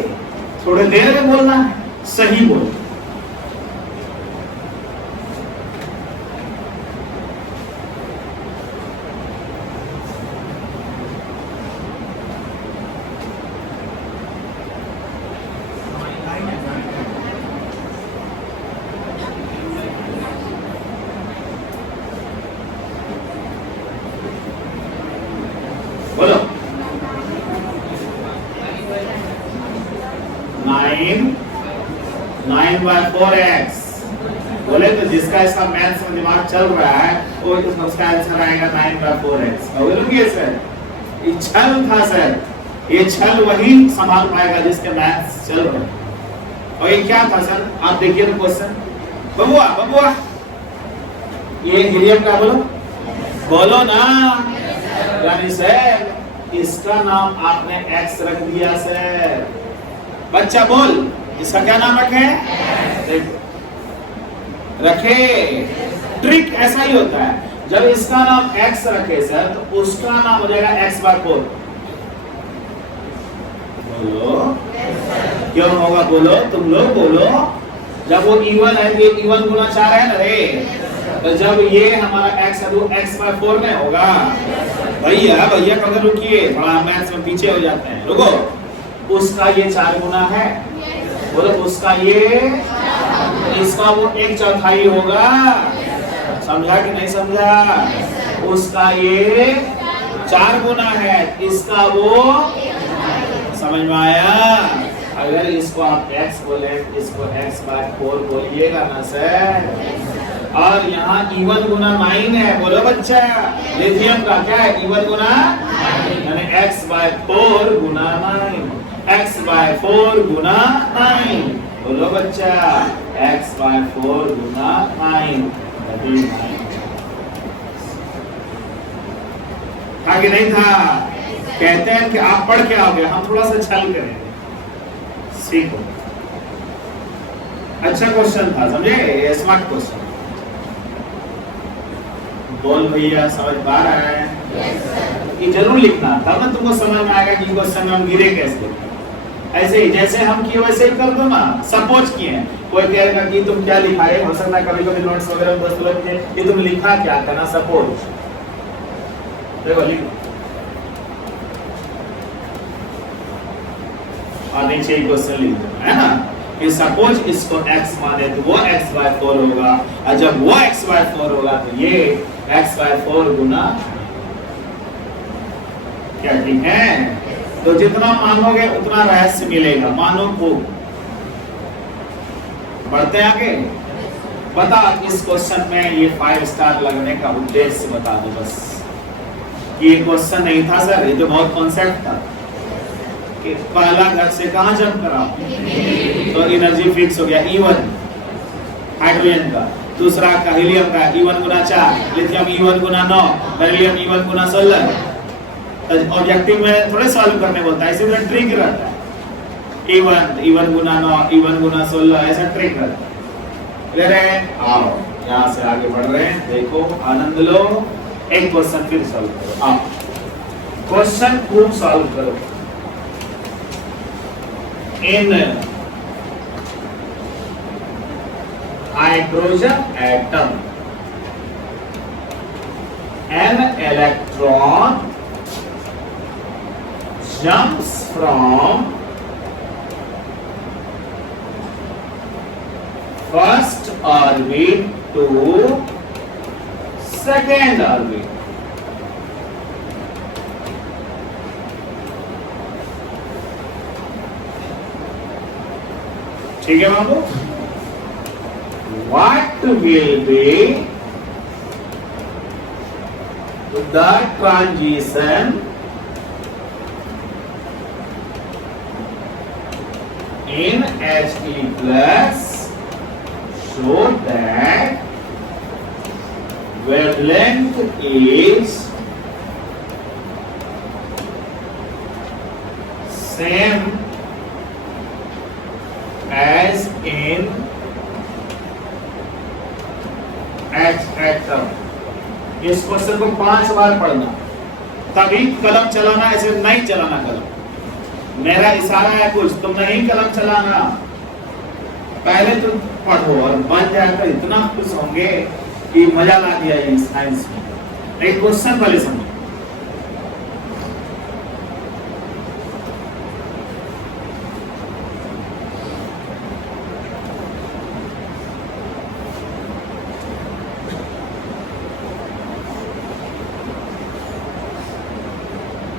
थोड़े देर में बोलना है, सही बोल। बोलो 9/4x। बोले तो जिसका इसका मैथ्स में दिमाग चल रहा है वो तो उसका आंसर आएगा 9/4x। और बोलोगे सर ये छल था सर, ये छल वही संभाल पाएगा जिसके मैथ्स चल रहे हैं। और ये क्या था सर, आप देखिए तो क्वेश्चन। बबुआ बबुआ ये हीलियम का बोलो, बोलो ना यानी सर इसका नाम आपने x रख दिया सर। बच्चा बोल इसका क्या नाम रखे? रखे। ट्रिक ऐसा ही होता है, जब इसका नाम x रखे सर तो उसका नाम हो जाएगा x/4। बोलो क्यों होगा, बोलो तुम लोग बोलो। जब वो E1 है तो E1 गुना 4 है ना रे, तो जब ये हमारा x है तो x/4 में होगा। भैया भैया कब रुकिए, थोड़ा मैथ्स में पीछे हो जाते हैं, रुको। उसका ये 4 गुना है, बोलो उसका ये, इसका वो 1/4 होगा। समझा कि नहीं समझा? उसका ये 4 गुना है, इसका वो, समझ में आया? अगर इसको आप x बोले इसको x/4 बोलिएगा ना सर। और यहाँ E1 गुना 9 है, बोलो बच्चा। लिथियम का क्या है? E1 गुना यानी x/4 गुना 9, x/4 गुना 9। बोलो बच्चा x/4 गुना 9। था कि नहीं था? कहते हैं कि आप पढ़ के आओगे, हम थोड़ा सा छल करें, सीखो। अच्छा क्वेश्चन था, समझे? Smart question. बोल भैया समझ पा रहा है? ये जरूर लिखना, तब ना तुमको समझ में आएगा कि क्वेश्चन हम गिरे कैसे। ऐसे ही जैसे हम किए वैसे ही कर दो ना। सपोज किए, कोई कहेगा कि तुम क्या लिखा है, हो सकता है कभी कभी नोट्स वगैरह दोस्त लोग ये तुम लिखा क्या, करना सपोज। देखो लिखो और नीचे क्वेश्चन लिख दो, है ना? कि सपोज इसको x माने तो वो x/4 होगा, और जब वो x/4 होगा तो ये x/4 गुना, क्या ठीक है? तो जितना मानोगे उतना रहस्य मिलेगा, मानो को। बढ़ते आगे, बता इस क्वेश्चन में ये 5 स्टार लगने का उद्देश्य बता दो बस। ये क्वेश्चन नहीं था सर, ये तो बहुत कॉन्सेप्ट था कि पहला घर से कहां जंप करा तो एनर्जी फिक्स हो गया E1 हाइड्रोजन का, दूसरा का हीलियम का E1 गुना 4, लिथियम E1 गुना 9, बेरिलियम E1 गुना 16। ऑब्जेक्टिव में थोड़े सॉल्व करने बोलता है, इसी में ट्रिक रहता है। E1 गुना 9, E1 गुना 16 ऐसा ट्रिक रहता है। ले रहे हैं, आओ यहाँ से आगे बढ़ रहे हैं, देखो आनंद लो। एक क्वेश्चन फिर सॉल्व करो, आओ क्वेश्चन खूब सॉल्व करो। In hydrogen atom an electron jumps from first orbit to second orbit. ठीक है बाबू? What will be the transition in He plus so that wavelength is same as in X atom? इस question को 5 बार पढ़ना, तभी कलम चलाना, ऐसे नहीं चलाना कलम। मेरा इशारा है कुछ, तुम नहीं कलम चलाना, पहले तुम पढ़ो और बन जाकर इतना खुश होंगे कि मजा ला दिया ये साइंस में। एक क्वेश्चन पहले समझो।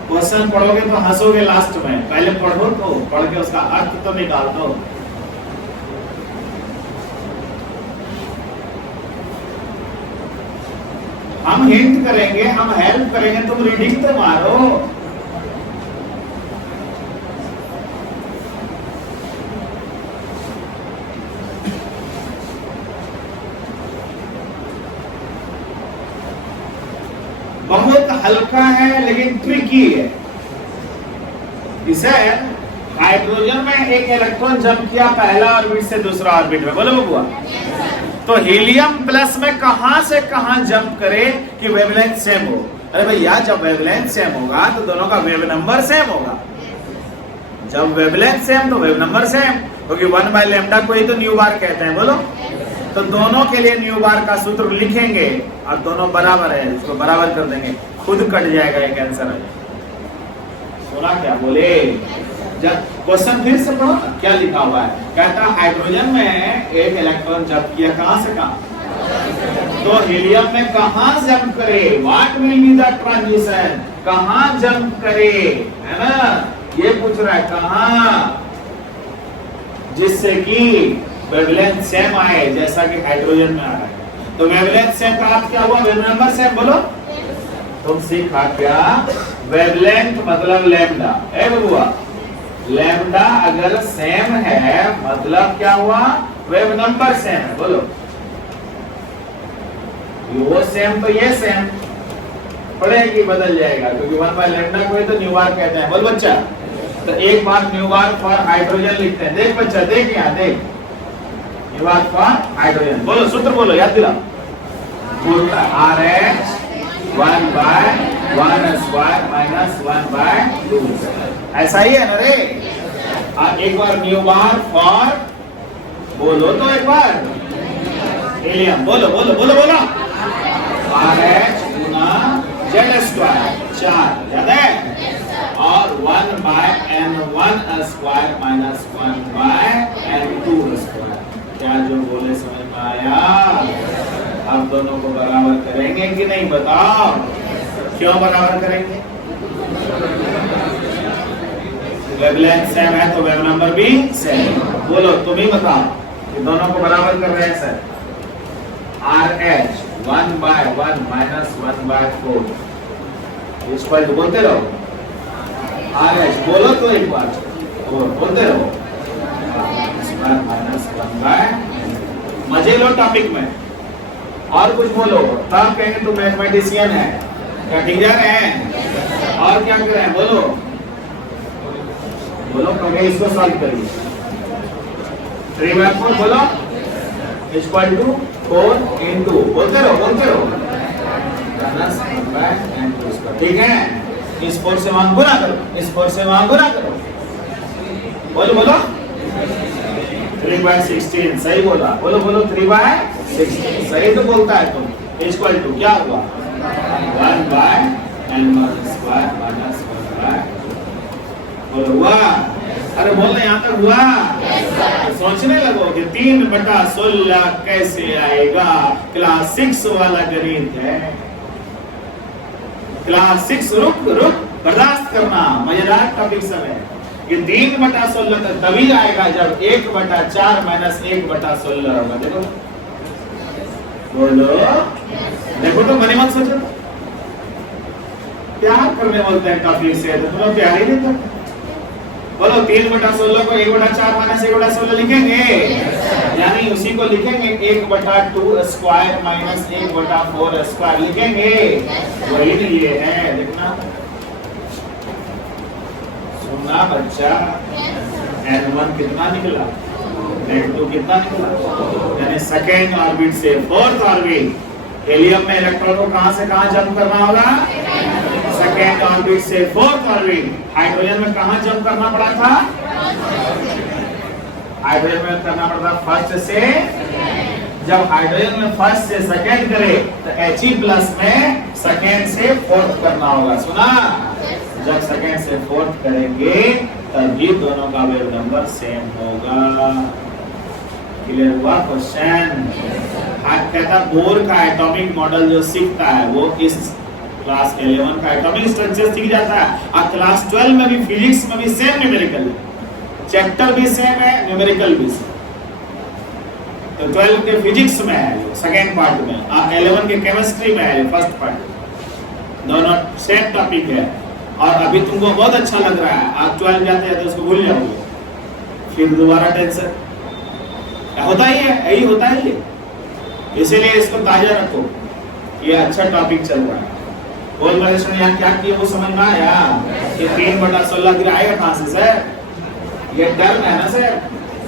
क्वेश्चन पढ़ोगे तो हंसोगे लास्ट में, पहले पढ़ो तो पढ़ के उसका अर्थ तो निकाल दो। हम हिंट करेंगे, हम हेल्प करेंगे, तुम रीडिंग तो मारो। बहुत हल्का है लेकिन ट्रिकी है। इसे हाइड्रोजन में एक इलेक्ट्रॉन जंप किया पहला ऑर्बिट से दूसरा ऑर्बिट में, बोलो बबुआ। तो हीलियम प्लस में कहां से कहां जंप करे कि वेवलेंथ सेम हो? अरे भैया जब वेवलेंथ सेम होगा तो दोनों का वेव नंबर सेम होगा। जब वेवलेंथ सेम तो वेव नंबर सेम, क्योंकि 1/λ को ही तो न्यू बार कहते हैं, बोलो। तो दोनों के लिए न्यू बार का सूत्र लिखेंगे और दोनों बराबर है, इसको बराबर कर देंगे, खुद कट जाएगा एक आंसर है। सुना क्या बोले? जब क्वेश्चन फिर से पढ़ो ना, क्या लिखा हुआ है? कहता है हाइड्रोजन में एक इलेक्ट्रॉन जंप किया, कहां से कहां? तो हीलियम में कहां जंप करे? What will be the transition? कहां जंप करे, है ना? ये पूछ रहा है कहां, जिससे कि वेवलेंथ सेम आए, जैसा कि हाइड्रोजन में आ रहा है। तो वेवलेंथ सेम का अर्थ क्या हुआ? वेव नंबर सेम, बोलो। तुम सीखा क्या? वेवलेंथ मतलब लैम्डा, है बबुआ। लैम्डा अगर सेम है मतलब क्या हुआ? वेव नंबर सेम है, बोलो। वो सेम तो ये सेम पड़ेगी, बदल जाएगा, क्योंकि 1/λ को ही तो न्यू बार कहते हैं, बोल बच्चा। तो एक बार न्यू बार फॉर हाइड्रोजन लिखते हैं, देख बच्चा, देख यहाँ देख, न्यू बार फॉर हाइड्रोजन, बोलो सूत्र बोलो, याद दिला। RH 1/1² माइनस 1/2, ऐसा ही है ना रे? एक बार न्यू बार फॉर, बोलो तो एक बार हीलियम, बोलो बोलो बोलो बोलो। RH गुना Z² 4, याद है? और 1/n1² माइनस 1/n2²। क्या जो बोले समझ में आया? अब दोनों को बराबर करेंगे कि नहीं, बताओ। क्यों बराबर करेंगे? वेवलेंथ सेम है तो वेव नंबर भी सेम। बोलो तुम ही बताओ कि दोनों को बराबर कर रहे हैं सर। RH 1/1 माइनस 1/4, इसको बोलते रहो। RH बोलो तो एक बार, बोलते रहो। माइनस 1/, मजे लो टॉपिक में, और कुछ बोलो तब कहेंगे तुम मैथमेटिशियन है। क्या ठीक जा रहे हैं? और क्या कर रहे हैं, बोलो बोलो, कहोगे इसको सॉल्व करिए। 3/4 बोलो, इक्वल टू 4 इंटू बोलते रहो प्लस 1/n²। ठीक है, इस 4 से वहां गुना करो, इस 4 से वहां गुना करो। बोलो 3/16 सही बोला। बोलो 3/16 सही तो बोलता है तुम। इक्वल टू क्या हुआ 1/n² माइनस 1/। बोलो हुआ? अरे बोलना यहाँ तक हुआ? सोचने लगो कि 3/16 कैसे आएगा। क्लास 6 वाला गणित है। क्लास 6 रुक बर्दाश्त करना, मजेदार टॉपिक सब है। ये 3/16 तभी आएगा जब 1/4 माइनस 1/16 होगा। देखो बोलो, देखो तो मनी मत सोचो। प्यार करने बोलते हैं टॉपिक से तो तुम्हें प्यार ही नहीं करते। बोलो 3/16 को 1/4 माइनस 1/16 लिखेंगे, यानी उसी को लिखेंगे 1/2² माइनस 1/4² लिखेंगे। वही नहीं ये है, देखना सुना बच्चा। n1 कितना निकला, n2 कितना निकला, यानी सेकेंड ऑर्बिट से फोर्थ ऑर्बिट। हेलियम में इलेक्ट्रॉन को कहां से कहां जंप करना होगा, सेकेंड ऑर्बिट से फोर्थ ऑर्बिट। हाइड्रोजन में कहां जंप करना पड़ा था, हाइड्रोजन में करना पड़ता फर्स्ट से। जब हाइड्रोजन में फर्स्ट से सेकेंड करे तो He+ में सेकेंड से फोर्थ करना होगा। सुना? जब सेकेंड से फोर्थ करेंगे तभी दोनों का वेव नंबर सेम होगा। क्लियर हुआ क्वेश्चन? कहता बोर का एटॉमिक मॉडल जो सीखता है वो इस क्लास 11 का एटॉमिक स्ट्रक्चर सीख जाता है। और क्लास 12 में भी फिजिक्स में भी सेम न्यूमेरिकल है, चैप्टर भी सेम है, न्यूमेरिकल भी सेम। तो 12 के फिजिक्स में है सेकेंड पार्ट में, और 11 के केमिस्ट्री में है फर्स्ट पार्ट। दोनों सेम टॉपिक है और अभी तुमको बहुत अच्छा लग रहा है। आप 12 जाते हैं तो उसको भूल जाओगे, फिर दोबारा टेंशन होता ही है, यही होता है ये। इसीलिए इसको ताजा रखो, ये अच्छा टॉपिक चल रहा है। बोल मलेश्वर यहाँ क्या किया वो समझ में आया कि 3/16 गिराएगा कहां से सर? ये टर्म है ना सर,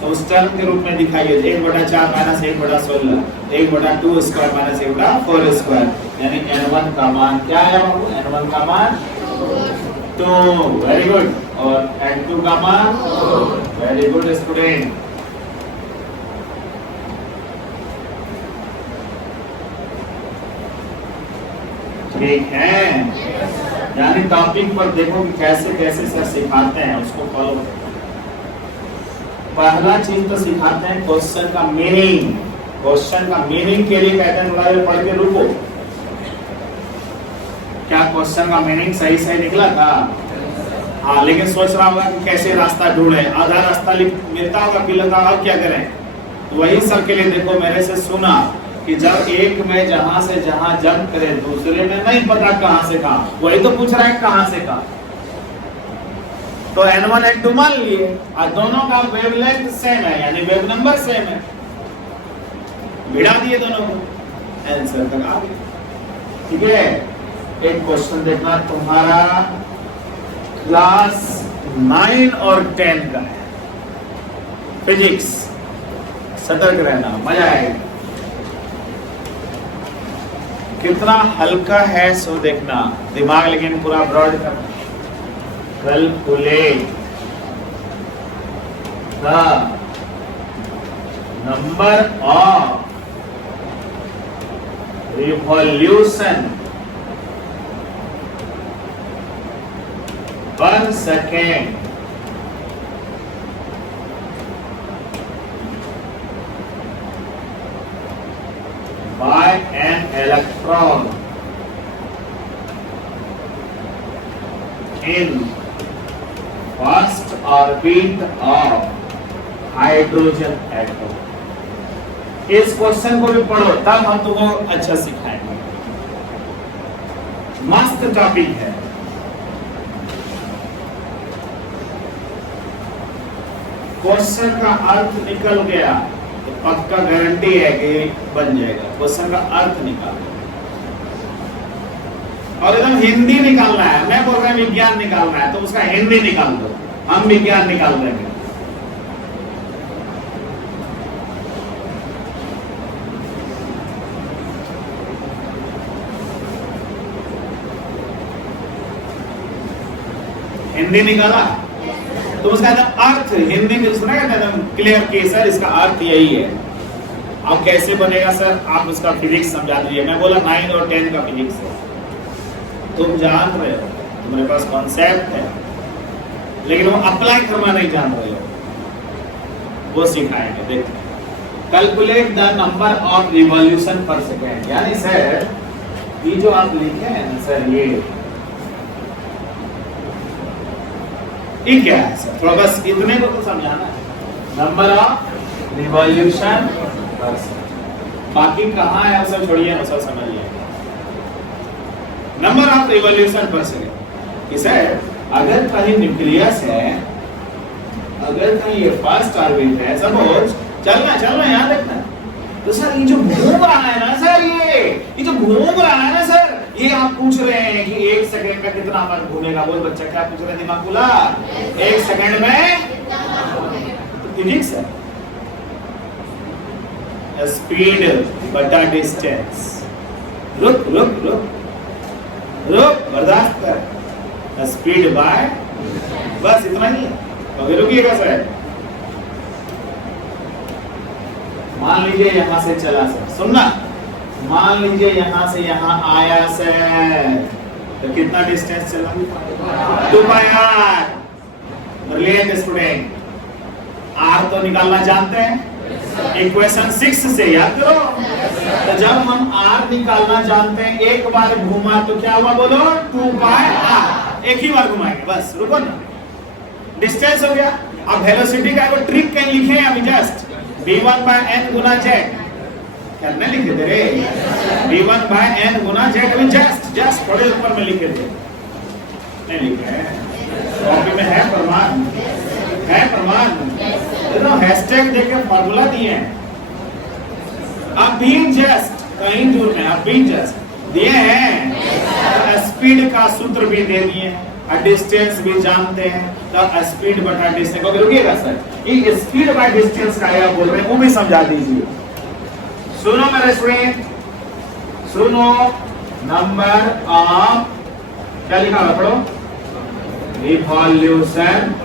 तो उस टर्म के रूप में दिखाइए 1/4 माइनस 1/16, 1/2² माइनस 1/4², यानी n1 का मान क्या है बाबू? n1 का मान 2, वेरी गुड। और n2 का मान, वेरी गुड स्टूडेंट। ठीक है, यानी टॉपिक पर देखो कि कैसे कैसे सर सिखाते हैं, उसको फॉलो। पहला चीज तो सिखाते हैं क्वेश्चन का मीनिंग। क्वेश्चन का मीनिंग के लिए कहते हैं थोड़ा देर पढ़ के रुको। क्या क्वेश्चन का मीनिंग सही सही निकला था? हाँ, लेकिन सोच रहा होगा कि कैसे रास्ता ढूंढे, आधा रास्ता मिलता होगा फिर लगता होगा क्या करें। तो वही सब के लिए देखो, मेरे से सुना कि जब एक में जहां से जहां जंप करे दूसरे में नहीं पता कहां से कहां, वही तो पूछ रहा है कहां से कहां। तो n1 n2 मान लिए और दोनों का वेवलेंथ सेम है, यानी वेव नंबर सेम है, भिड़ा दिए दोनों को, आंसर तक आ गए। ठीक है, एक क्वेश्चन देखना तुम्हारा क्लास 9 और 10 का है, फिजिक्स। सतर्क रहना, मजा आएगा। कितना हल्का है सो देखना, दिमाग लेकिन पूरा ब्रॉड करना। Calculate the number of revolution पर second by an electron in first orbit of hydrogen atom। इस क्वेश्चन को भी पढ़ो तब हम तुमको अच्छा सिखाएंगे। मस्त टॉपिक है। क्वेश्चन का अर्थ निकल गया तो पक्का गारंटी है कि बन जाएगा। क्वेश्चन का अर्थ निकाल और एकदम हिंदी निकालना है। मैं बोल रहा हूं विज्ञान निकालना है तो उसका हिंदी निकाल दो, हम विज्ञान निकाल देंगे। हिंदी निकाला तो उसका अर्थ हिंदी में सुना कहते हैं क्लियर कि सर इसका अर्थ यही है। अब कैसे बनेगा सर, आप उसका फिजिक्स समझा दीजिए। मैं बोला 9 और 10 का फिजिक्स है, तुम जान रहे हो, तुम्हारे पास कॉन्सेप्ट है, लेकिन वो अप्लाई करना नहीं जान रहे हो, वो सिखाएंगे। देखते calculate the number of revolution पर सेकेंड। यानी सर ये जो आप लिखे हैं ना सर, ये क्या है सर, थोड़ा बस इतने को तो समझाना है। नंबर ऑफ रिवॉल्यूशन पर सेकेंड, बाकी कहाँ है आप सब छोड़िए, वो सब समझिए। नंबर ऑफ रिवॉल्यूशन पर सेकेंड, इसे अगर कहीं न्यूक्लियस है, अगर कहीं ये फर्स्ट ऑर्बिट है, सपोज चलना यहाँ देखना, तो सर ये जो घूम रहा है ना सर, ये जो घूम रहा है ना सर, ये आप पूछ रहे हैं कि 1 सेकंड में कितना बार घूमेगा। बोल बच्चा क्या पूछ रहे हैं, दिमाग खुला? 1 सेकंड में तो फिजिक्स है, स्पीड बटा डिस्टेंस। रुक रुक रुक रुक, बर्दाश्त कर, स्पीड बाय, बस इतना ही। अगर रुकिएगा सर, मान लीजिए यहां से चला सर, सुनना, मान लीजिए यहां से यहां आया सर, तो कितना डिस्टेंस चला? 2 पाई आर। ब्रिलियंट स्टूडेंट, आर तो निकालना जानते हैं, इक्वेशन 6 से याद करो। तो जब हम आर निकालना जानते हैं, एक बार घुमा तो क्या हुआ बोलो? 2 पाई आर। एक ही बार घुमाएंगे, बस रुको ना, डिस्टेंस हो गया। अब वेलोसिटी का वो ट्रिक कहीं लिखे हैं अभी just, v1 by n Guna z, करने लिखे थे रे, v1 by n Guna z, अभी जस्ट थोड़े ऊपर में लिखे थे, नहीं लिखे हैं, कॉपी में है प्रमाण, है प्रमाण, देखो हैशटैग देके फॉर्मूला दिए हैं। अब भी जस्ट कहीं दूर में, अब भी जस्ट दिए हैं, स्पीड का सूत्र भी दे दिए हैं, डिस्टेंस भी जानते हैं, तो स्पीड बटा डिस्टेंस। ओके रुकिएगा सर, ये स्पीड बाय डिस्टेंस का क्या बोल रहे हैं वो भी समझा दीजिए। सुनो मेरे स्टूडेंट, सुनो, नंबर ऑफ, क्या लिखा है पढ़ो, रिवॉल्यूशन,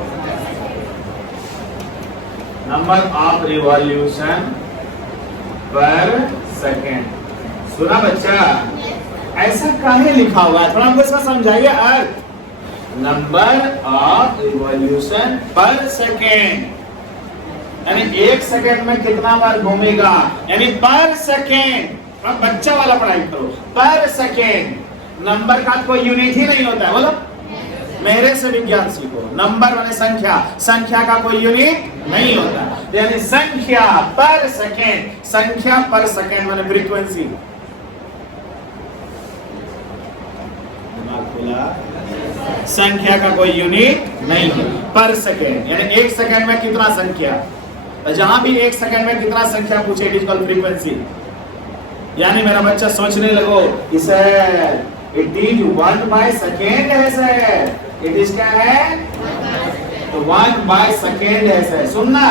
नंबर ऑफ रिवॉल्यूशन पर सेकेंड। सुना बच्चा, ऐसा काहे लिखा हुआ है, थोड़ा हमको इसका समझाइए अर्थ। नंबर ऑफ रिवॉल्यूशन पर सेकेंड, यानी 1 सेकेंड में कितना बार घूमेगा, यानी पर सेकेंड। अब बच्चा वाला पढ़ाई करो, पर सेकेंड। नंबर का कोई यूनिट ही नहीं होता है, बोलो मेरे से विज्ञान सीखो। नंबर माने संख्या, संख्या का कोई यूनिट नहीं होता, यानी संख्या पर सेकेंड, संख्या पर सेकेंड माने फ्रीक्वेंसी। दिमाग खुला? संख्या का कोई यूनिट नहीं है, पर सेकेंड, यानी 1 सेकेंड में कितना संख्या, जहां भी 1 सेकेंड में कितना संख्या पूछे, इट इज कॉल्ड फ्रीक्वेंसी। यानी मेरा बच्चा सोचने लगो, sir it is 1 by second है सर, इट इज क्या है, तो 1 बाय सेकेंड है सर। सुनना,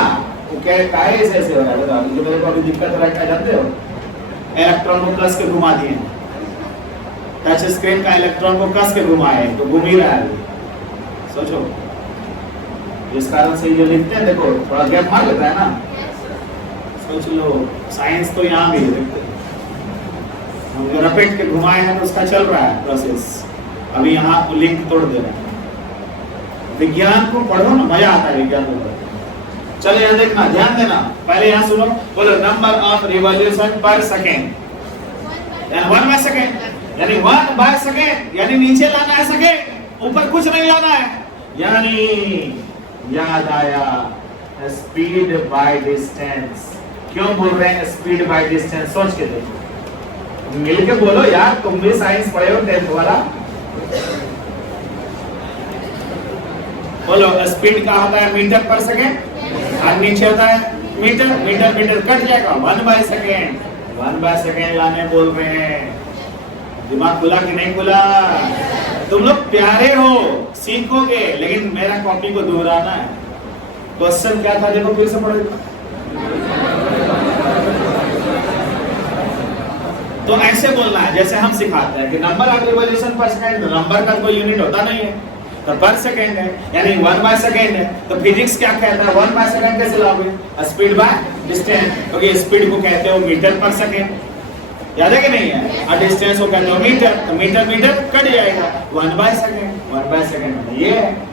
तो क्या ऐसे हो रहा है, जो मेरे को अभी दिक्कत हो रहा है क्या जानते हो, इलेक्ट्रॉन को प्लस के घुमा दिए, टच स्क्रीन का इलेक्ट्रॉन को कस के घुमाए तो घूम ही रहा है। सोचो, जिस कारण से ये लिखते हैं, देखो थोड़ा गैप मार लेता है ना, सोच लो, साइंस तो यहाँ भी है, हम रपेट के घुमाए हैं तो उसका चल रहा है प्रोसेस, अभी यहाँ लिंक तोड़ दे रहे हैं। विज्ञान को पढ़ो ना, मजा आता है विज्ञान को पढ़ो। चलो यहाँ देखना, ध्यान देना, पहले यहाँ सुनो, बोलो नंबर ऑफ रिवॉल्यूशन पर सेकेंड, 1 बाय सेकेंड, यानी 1 बाय सेकेंड, यानी नीचे लाना है सेकेंड, ऊपर कुछ नहीं लाना है। यानी याद आया, स्पीड बाय डिस्टेंस। क्यों बोल रहे हैं स्पीड बाय डिस्टेंस, सोच के देखो, मिलके बोलो यार, तुम भी साइंस पढ़े हो 10th वाला। बोलो स्पीड का होता है मीटर पर सेकेंड, और नीचे होता है मीटर, मीटर मीटर कट जाएगा, 1 बाय सेकेंड, 1 बाय सेकेंड लाने बोल रहे हैं। दिमाग खुला कि नहीं खुला? तुम लोग प्यारे हो, सीखोगे, लेकिन मेरा कॉपी को दोहराना है। क्वेश्चन क्या था देखो, फिर से पढ़ो। तो ऐसे बोलना है जैसे हम सिखाते हैं कि नंबर ऑफ रिवॉल्यूशन पर सेकंड, नंबर का कोई यूनिट होता नहीं है, तो पर सेकेंड है, यानी 1/सेकेंड है। तो फिजिक्स क्या कहता है, 1/सेकेंड कैसे लाओगे, स्पीड बाय डिस्टेंस, क्योंकि स्पीड को कहते हो मीटर पर सेकेंड, याद है कि नहीं है, और डिस्टेंस को कहते हो मीटर, तो मीटर मीटर कट जाएगा, 1/सेकेंड ये है।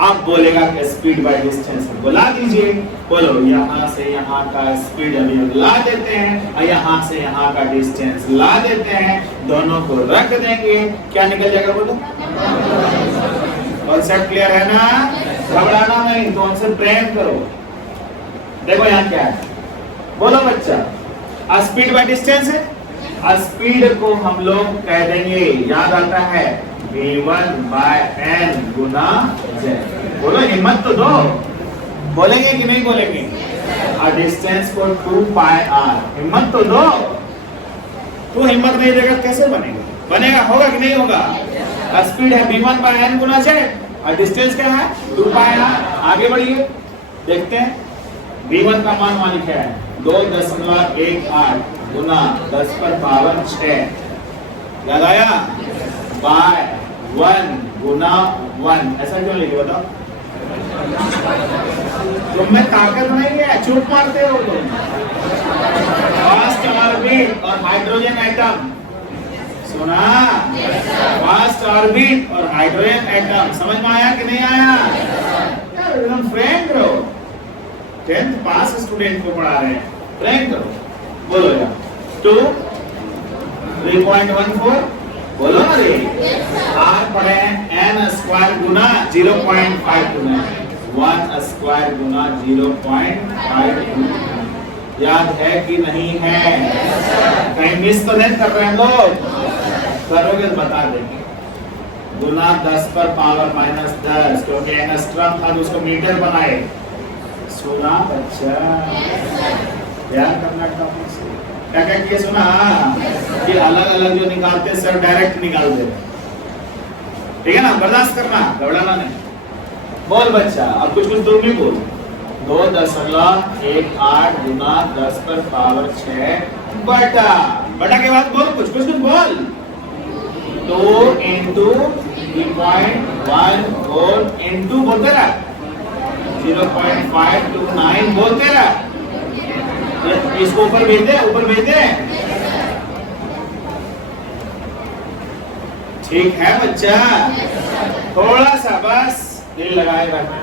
आप बोलेगा कि स्पीड बाय डिस्टेंस बुला दीजिए, बोलो यहाँ से यहाँ का स्पीड अभी ला देते हैं और यहाँ से यहाँ का डिस्टेंस ला देते हैं, दोनों को रख देंगे, क्या निकल जाएगा बोलो। कॉन्सेप्ट क्लियर है ना, घबराना नहीं, तो उनसे प्रेम करो। देखो यहाँ क्या है, बोलो बच्चा, स्पीड बाय डिस्टेंस है, स्पीड को हम लोग कह देंगे, याद आता है v1/n गुना z। बोलो, हिम्मत तो दो, बोलेंगे कि नहीं बोलेंगे, और डिस्टेंस को 2πr, हिम्मत तो दो। तू हिम्मत नहीं देगा कैसे बनेगा, बनेगा, होगा कि नहीं होगा। स्पीड है v1/n गुना z और डिस्टेंस क्या है 2πr। आगे बढ़िए, देखते हैं v1 का मान मान लिखा है 2.18 गुना 10⁻⁶, याद आया, बाय 1 गुना 1, ऐसा क्यों लिखे बताओ। तुम में ताकत नहीं है, चुप मारते हो तुम। फास्ट ऑर्बिट और हाइड्रोजन एटम, सुना, फास्ट ऑर्बिट और हाइड्रोजन एटम, समझ में आया कि नहीं आया, एकदम फ्रेंक रहो, 10th पास स्टूडेंट को पढ़ा रहे हैं, फ्रेंक करो। बोलो यार, 2 3.14, बोलो ना रे, आर पढ़े n स्क्वायर गुना 0.529, 1 स्क्वायर गुना 0.529, याद है कि नहीं है, कहीं मिस तो नहीं कर रहे हैं लोग, करोगे तो बता देंगे। गुना 10⁻⁻10, क्योंकि एंगस्ट्रॉम था तो उसको मीटर बनाए। सुना बच्चा, प्यार करना टॉपिक से क्या क्या किया, सुना कि अलग अलग जो निकालते सर डायरेक्ट निकाल दे, ठीक है ना, बर्दाश्त करना, घबराना नहीं। बोल बच्चा, अब कुछ तुम भी बोल, 2.18 गुना 10⁻⁶, बटा के बाद बोल, कुछ बोल, 2 into 3.14 into बोलते रहा, 0.529 बोलते रहा, इसको ऊपर भेज दे, ठीक है बच्चा, थोड़ा सा बस दिल लगाए रखना।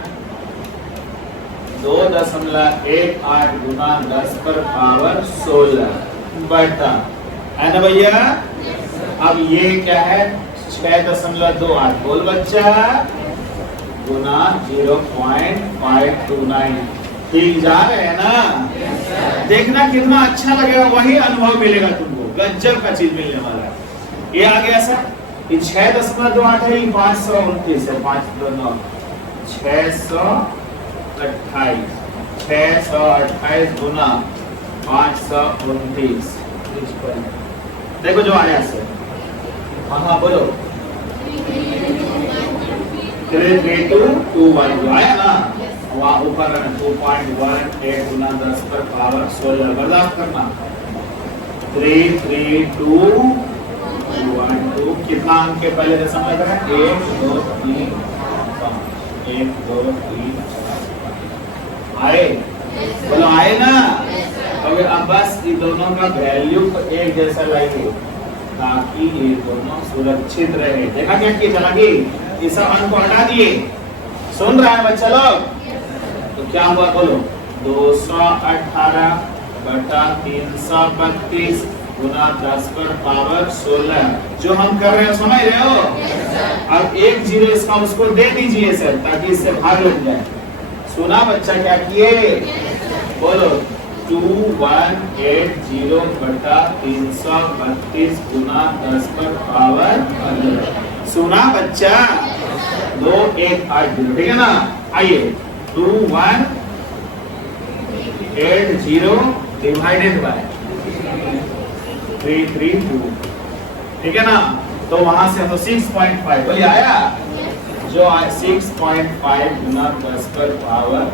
2.18 गुना 10⁻16 बटा, है ना भैया। अब ये क्या है, 6.28, बोल बच्चा, गुना 0.529, ठीक जा रहे हैं ना। देखना कितना अच्छा लगेगा, वही अनुभव मिलेगा तुमको, गजब का चीज मिलने वाला है। ये आ गया सर, ये 6.28 है, 529 है, 529 628 गुना 529, देखो जो आया सर, हाँ बोलो, 33221 जो आया ना, वहाँ ऊपर 2.18 गुना 10⁻16, बर्दाश्त करना, 33212, कितना अंक के पहले दशम लग रहा है, 1 2 3 5, 1 2 3 आए, बोलो आए ना। अब बस ये दोनों का वैल्यू एक जैसा लाइए, ताकि ये दोनों सुरक्षित रहे। देखा क्या किए, चला कि ये सब अंक को हटा दिए, सुन रहा है बच्चा लोग, तो क्या हुआ बोलो, 218 बटा 332 गुना 10⁻16, जो हम कर रहे हो समझ रहे हो। अब 1 0 इसका उसको दे दीजिए सर, ताकि इससे भाग लग जाए। सुना बच्चा क्या किए, बोलो, 2180 बटा 332 गुना 10⁻15, सुना बच्चा, 2180, ठीक है ना। आइए, 2180 डिवाइडेड बाय 332, ठीक है ना। तो वहां से हम 6.5 बोलिए आया, जो 6.5 गुना 10⁻,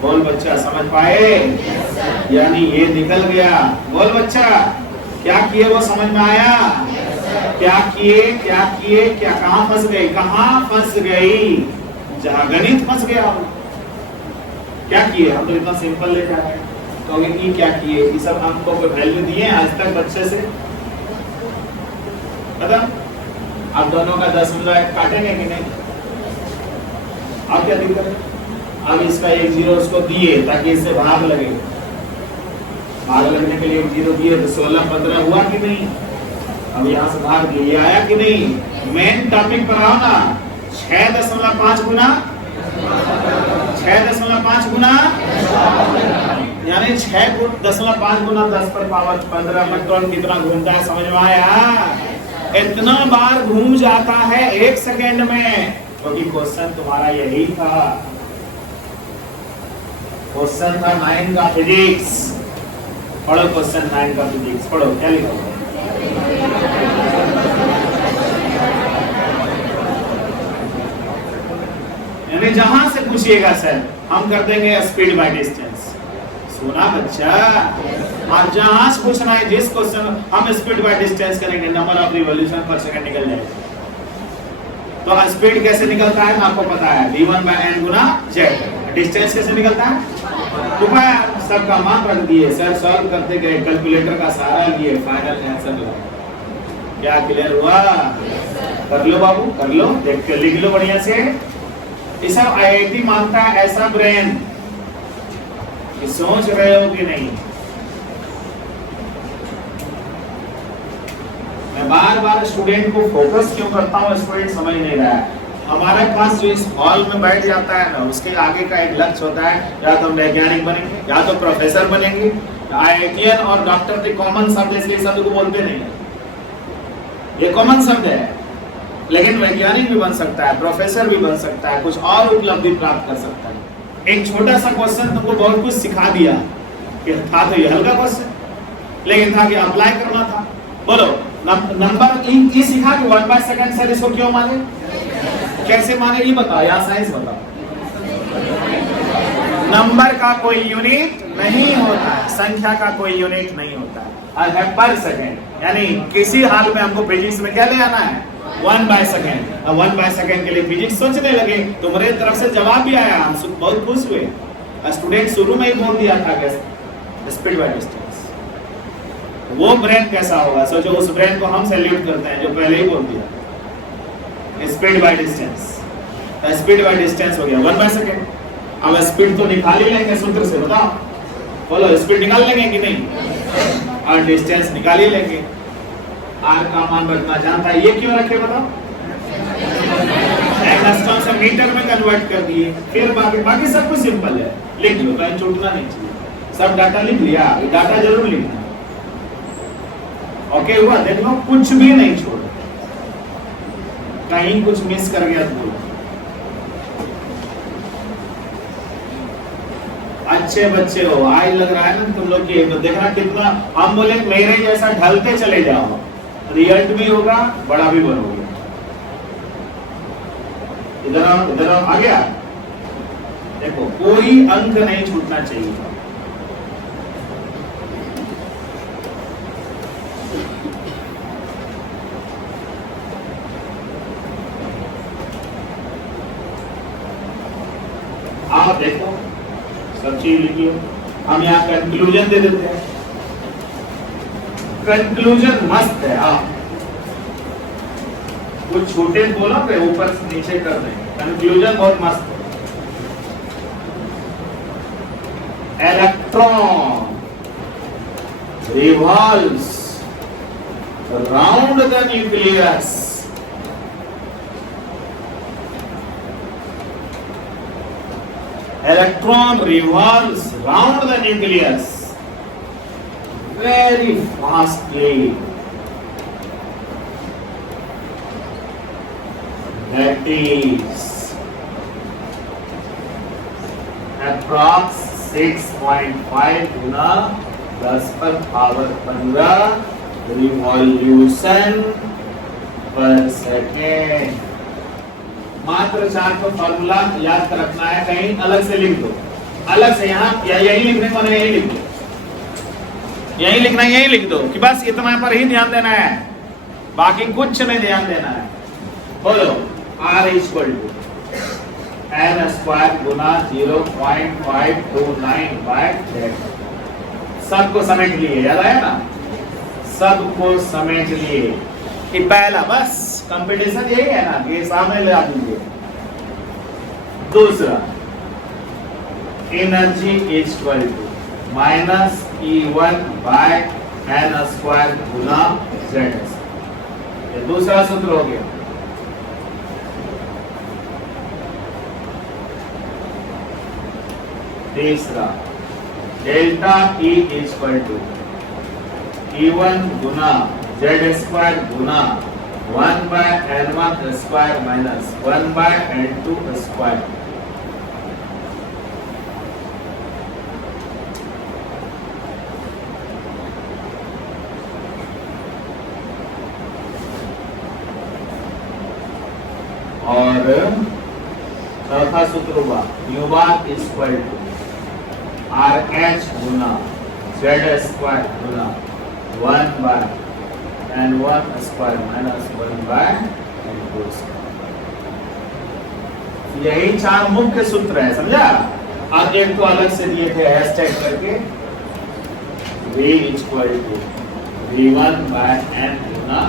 बोल बच्चा समझ पाए, यानी ये निकल गया। बोल बच्चा क्या किए वो समझ में आया, क्या किए क्या कहां फंस गई, जहां गणित फंस गया हो। क्या किए, हम तो इतना सिंपल ले जा रहे हैं, तो ये क्या किए, ये सब हमको कोई वैल्यू दिए आज तक बच्चे से पता। आप दोनों का 10 काटेंगे कि नहीं, आप क्या दिक्कत है। अब इसका 1 0 उसको दिए ताकि इससे भाग लगे, भाग लगने के लिए 1 0 दिए तो 16 15 हुआ कि नहीं। अब यहाँ से भाग दिए, आया कि नहीं। मेन टॉपिक पर आओ ना, 6.5 गुना 6.5 गुना यानी 6.5 गुना 10 पर पावर 15 इलेक्ट्रॉन कितना घूमता है, समझ में आया। इतना बार घूम जाता है 1 सेकेंड में, क्योंकि क्वेश्चन तुम्हारा यही था। क्वेश्चन था 9 का फिजिक्स। पढ़ो क्वेश्चन 9 का फिजिक्स, पढ़ो क्या लिखा हुआ। यानी जहां से पूछिएगा सर हम कर देंगे स्पीड बाय डिस्टेंस। सुना बच्चा, आप जहां से पूछना है जिस क्वेश्चन हम स्पीड बाय डिस्टेंस करेंगे, नंबर ऑफ रिवॉल्यूशन पर सेकंड निकल जाएगा। तो स्पीड कैसे निकलता है आपको पता है, v1/n गुना z। डिस्टेंस कैसे निकलता है, कृपया सबका मान रख दिए, सर सॉल्व करते गए, कैलकुलेटर का सहारा लिए, फाइनल आंसर लो। क्या क्लियर हुआ, कर लो बाबू, कर लो, देख के लिख लो बढ़िया से। ये सब आईआईटी मांगता है ऐसा ब्रेन कि सोच रहे हो कि नहीं। मैं बार बार स्टूडेंट को फोकस क्यों करता हूँ, स्टूडेंट समझ नहीं रहा है। हमारे पास जो इस हॉल में बैठ जाता है ना, उसके आगे का एक लक्ष्य होता है, या तो वैज्ञानिक बनेंगे या तो प्रोफेसर बनेंगे। आईआईटीएन और डॉक्टर के कॉमन शब्द, इसलिए शब्द को बोलते नहीं, ये कॉमन शब्द है। लेकिन वैज्ञानिक भी बन सकता है, प्रोफेसर भी बन सकता है, कुछ और उपलब्धि प्राप्त कर सकता है। एक छोटा सा क्वेश्चन तुमको बहुत कुछ सिखा दिया कि था तो ये हल्का क्वेश्चन, लेकिन था कि अप्लाई करना था। बोलो नंबर ई सिखा कि 1/सेकंड सर इसको क्यों माने, कैसे माने, ये बताओ, या साइंस बताओ। नंबर का कोई यूनिट नहीं होता है, संख्या का कोई यूनिट नहीं होता है, पर सेकंड। यानी किसी हाल में हमको फिजिक्स में क्या ले आना है, 1/सेकंड। अब 1/सेकंड के लिए फिजिक्स सोचने लगे, तुम्हारे तरफ से जवाब भी आया, हम बहुत खुश हुए। स्टूडेंट शुरू में ही बोल दिया था स्पीड बाय डिस्टेंस। वो ब्रेन कैसा होगा, सोचो, उस ब्रेन को हम सैल्यूट करते हैं जो पहले ही बोल दिया speed by distance. Speed by distance हो गया 1/सेकंड। अब स्पीड तो निकाल ही लेंगे सूत्र से, बताओ, बोलो स्पीड निकाल लेंगे कि नहीं, और डिस्टेंस निकाल ही लेंगे। आर का मान रखना जानता है, ये क्यों रखे बताओ, एंगस्ट्रॉम से मीटर में कन्वर्ट कर दिए। फिर बाकी सब कुछ सिंपल है, लिख लो, कहीं छूटना नहीं चाहिए। सब डाटा लिख लिया, डाटा जरूर लिखना। ओके हुआ, देख लो, कुछ भी नहीं छोड़, कहीं कुछ मिस कर गया तो। अच्छे बच्चे हो, आज लग रहा है ना तुम लोग की, देखना कितना हम बोले मेरे जैसा ढलते चले जाओ, रिजल्ट भी होगा, बड़ा भी बनोगे। इधर आ गया, देखो कोई अंक नहीं छूटना चाहिए। आप देखो सब चीज लिखिए, हम यहाँ कंक्लूजन दे देते हैं। कंक्लूजन मस्त है, आप कुछ छोटे बोलो पे ऊपर से नीचे कर देंगे, कंक्लूजन बहुत मस्त है। Electron revolves around the nucleus. Electron revolves round the nucleus very fastly. That is approx 6.5 गुना 10 पर पावर 15 रिवॉल्यूशन पर सेकेंड। मात्र 4 को फॉर्मूला याद रखना है, कहीं अलग से लिख दो, अलग से यहाँ या यही लिखने को नहीं, यही लिख दो, यही लिखना है, यही लिख दो कि बस इतना पर ही ध्यान देना है। बाकी कुछ में ध्यान देना है। बोलो r equal to n square गुना 0.529 बाय z। सबको समेट लिए, याद आया ना? सबको समेट लिए कि पहला बस कंपटीशन यही है ना, ये सामने ले आ दीजिए। दूसरा energy equal to minus E1 by n square गुना z। ये दूसरा सूत्र हो गया। तीसरा delta E equal to E1 गुना z स्क्वायर गुना 1 by n1 square minus 1 by n2 square. और चौथा सूत्र हुआ u bar equal to RH गुना z स्क्वायर गुना 1 by n1 square minus 1 by n2 square. यही 4 मुख्य सूत्र है, समझा? अब एक तो अलग से दिए थे हैशटैग करके, v equal to v1 by n गुना,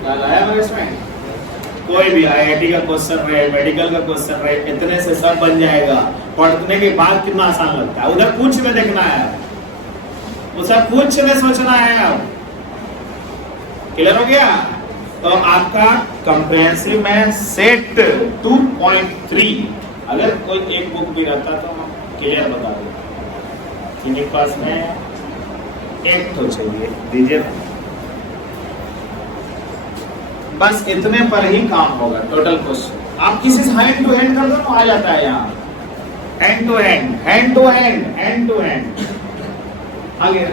क्या लाया मैं इसमें? कोई भी आईआईटी का क्वेश्चन रहे, मेडिकल का क्वेश्चन रहे, इतने से सब बन जाएगा। पढ़ने के बाद कितना आसान लगता है। उधर पूछ में देखना है, उधर पूछ में सोचना है। अब क्लियर हो गया? तो आपका कंप्रेहेंसिव में सेट 2.3 अगर कोई एक बुक भी रहता तो हम क्लियर बता दें। इनके पास में एक तो चाहिए, दीजिए बस इतने पर ही काम होगा। टोटल क्वेश्चन आप किसी से हैंड टू हैंड कर दो तो आ जाता है। यहाँ hand to hand, hand to hand, hand to hand. आगे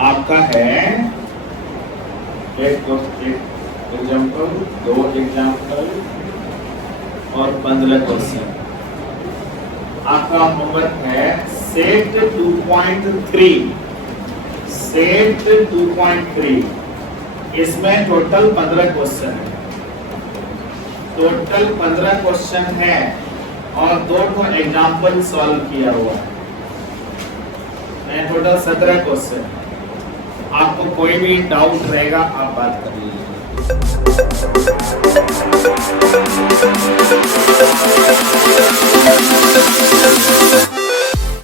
आपका है एक एग्जाम्पल, 2 एग्जाम्पल और 15 क्वेश्चन। आपका होमवर्क है सेट 2.3। सेट 2.3 इसमें टोटल 15 क्वेश्चन है। टोटल 15 क्वेश्चन है और 2 एग्जाम्पल सॉल्व किया हुआ है। Total 17 question. आपको कोई भी डाउट रहेगा आप बात कर लीजिए।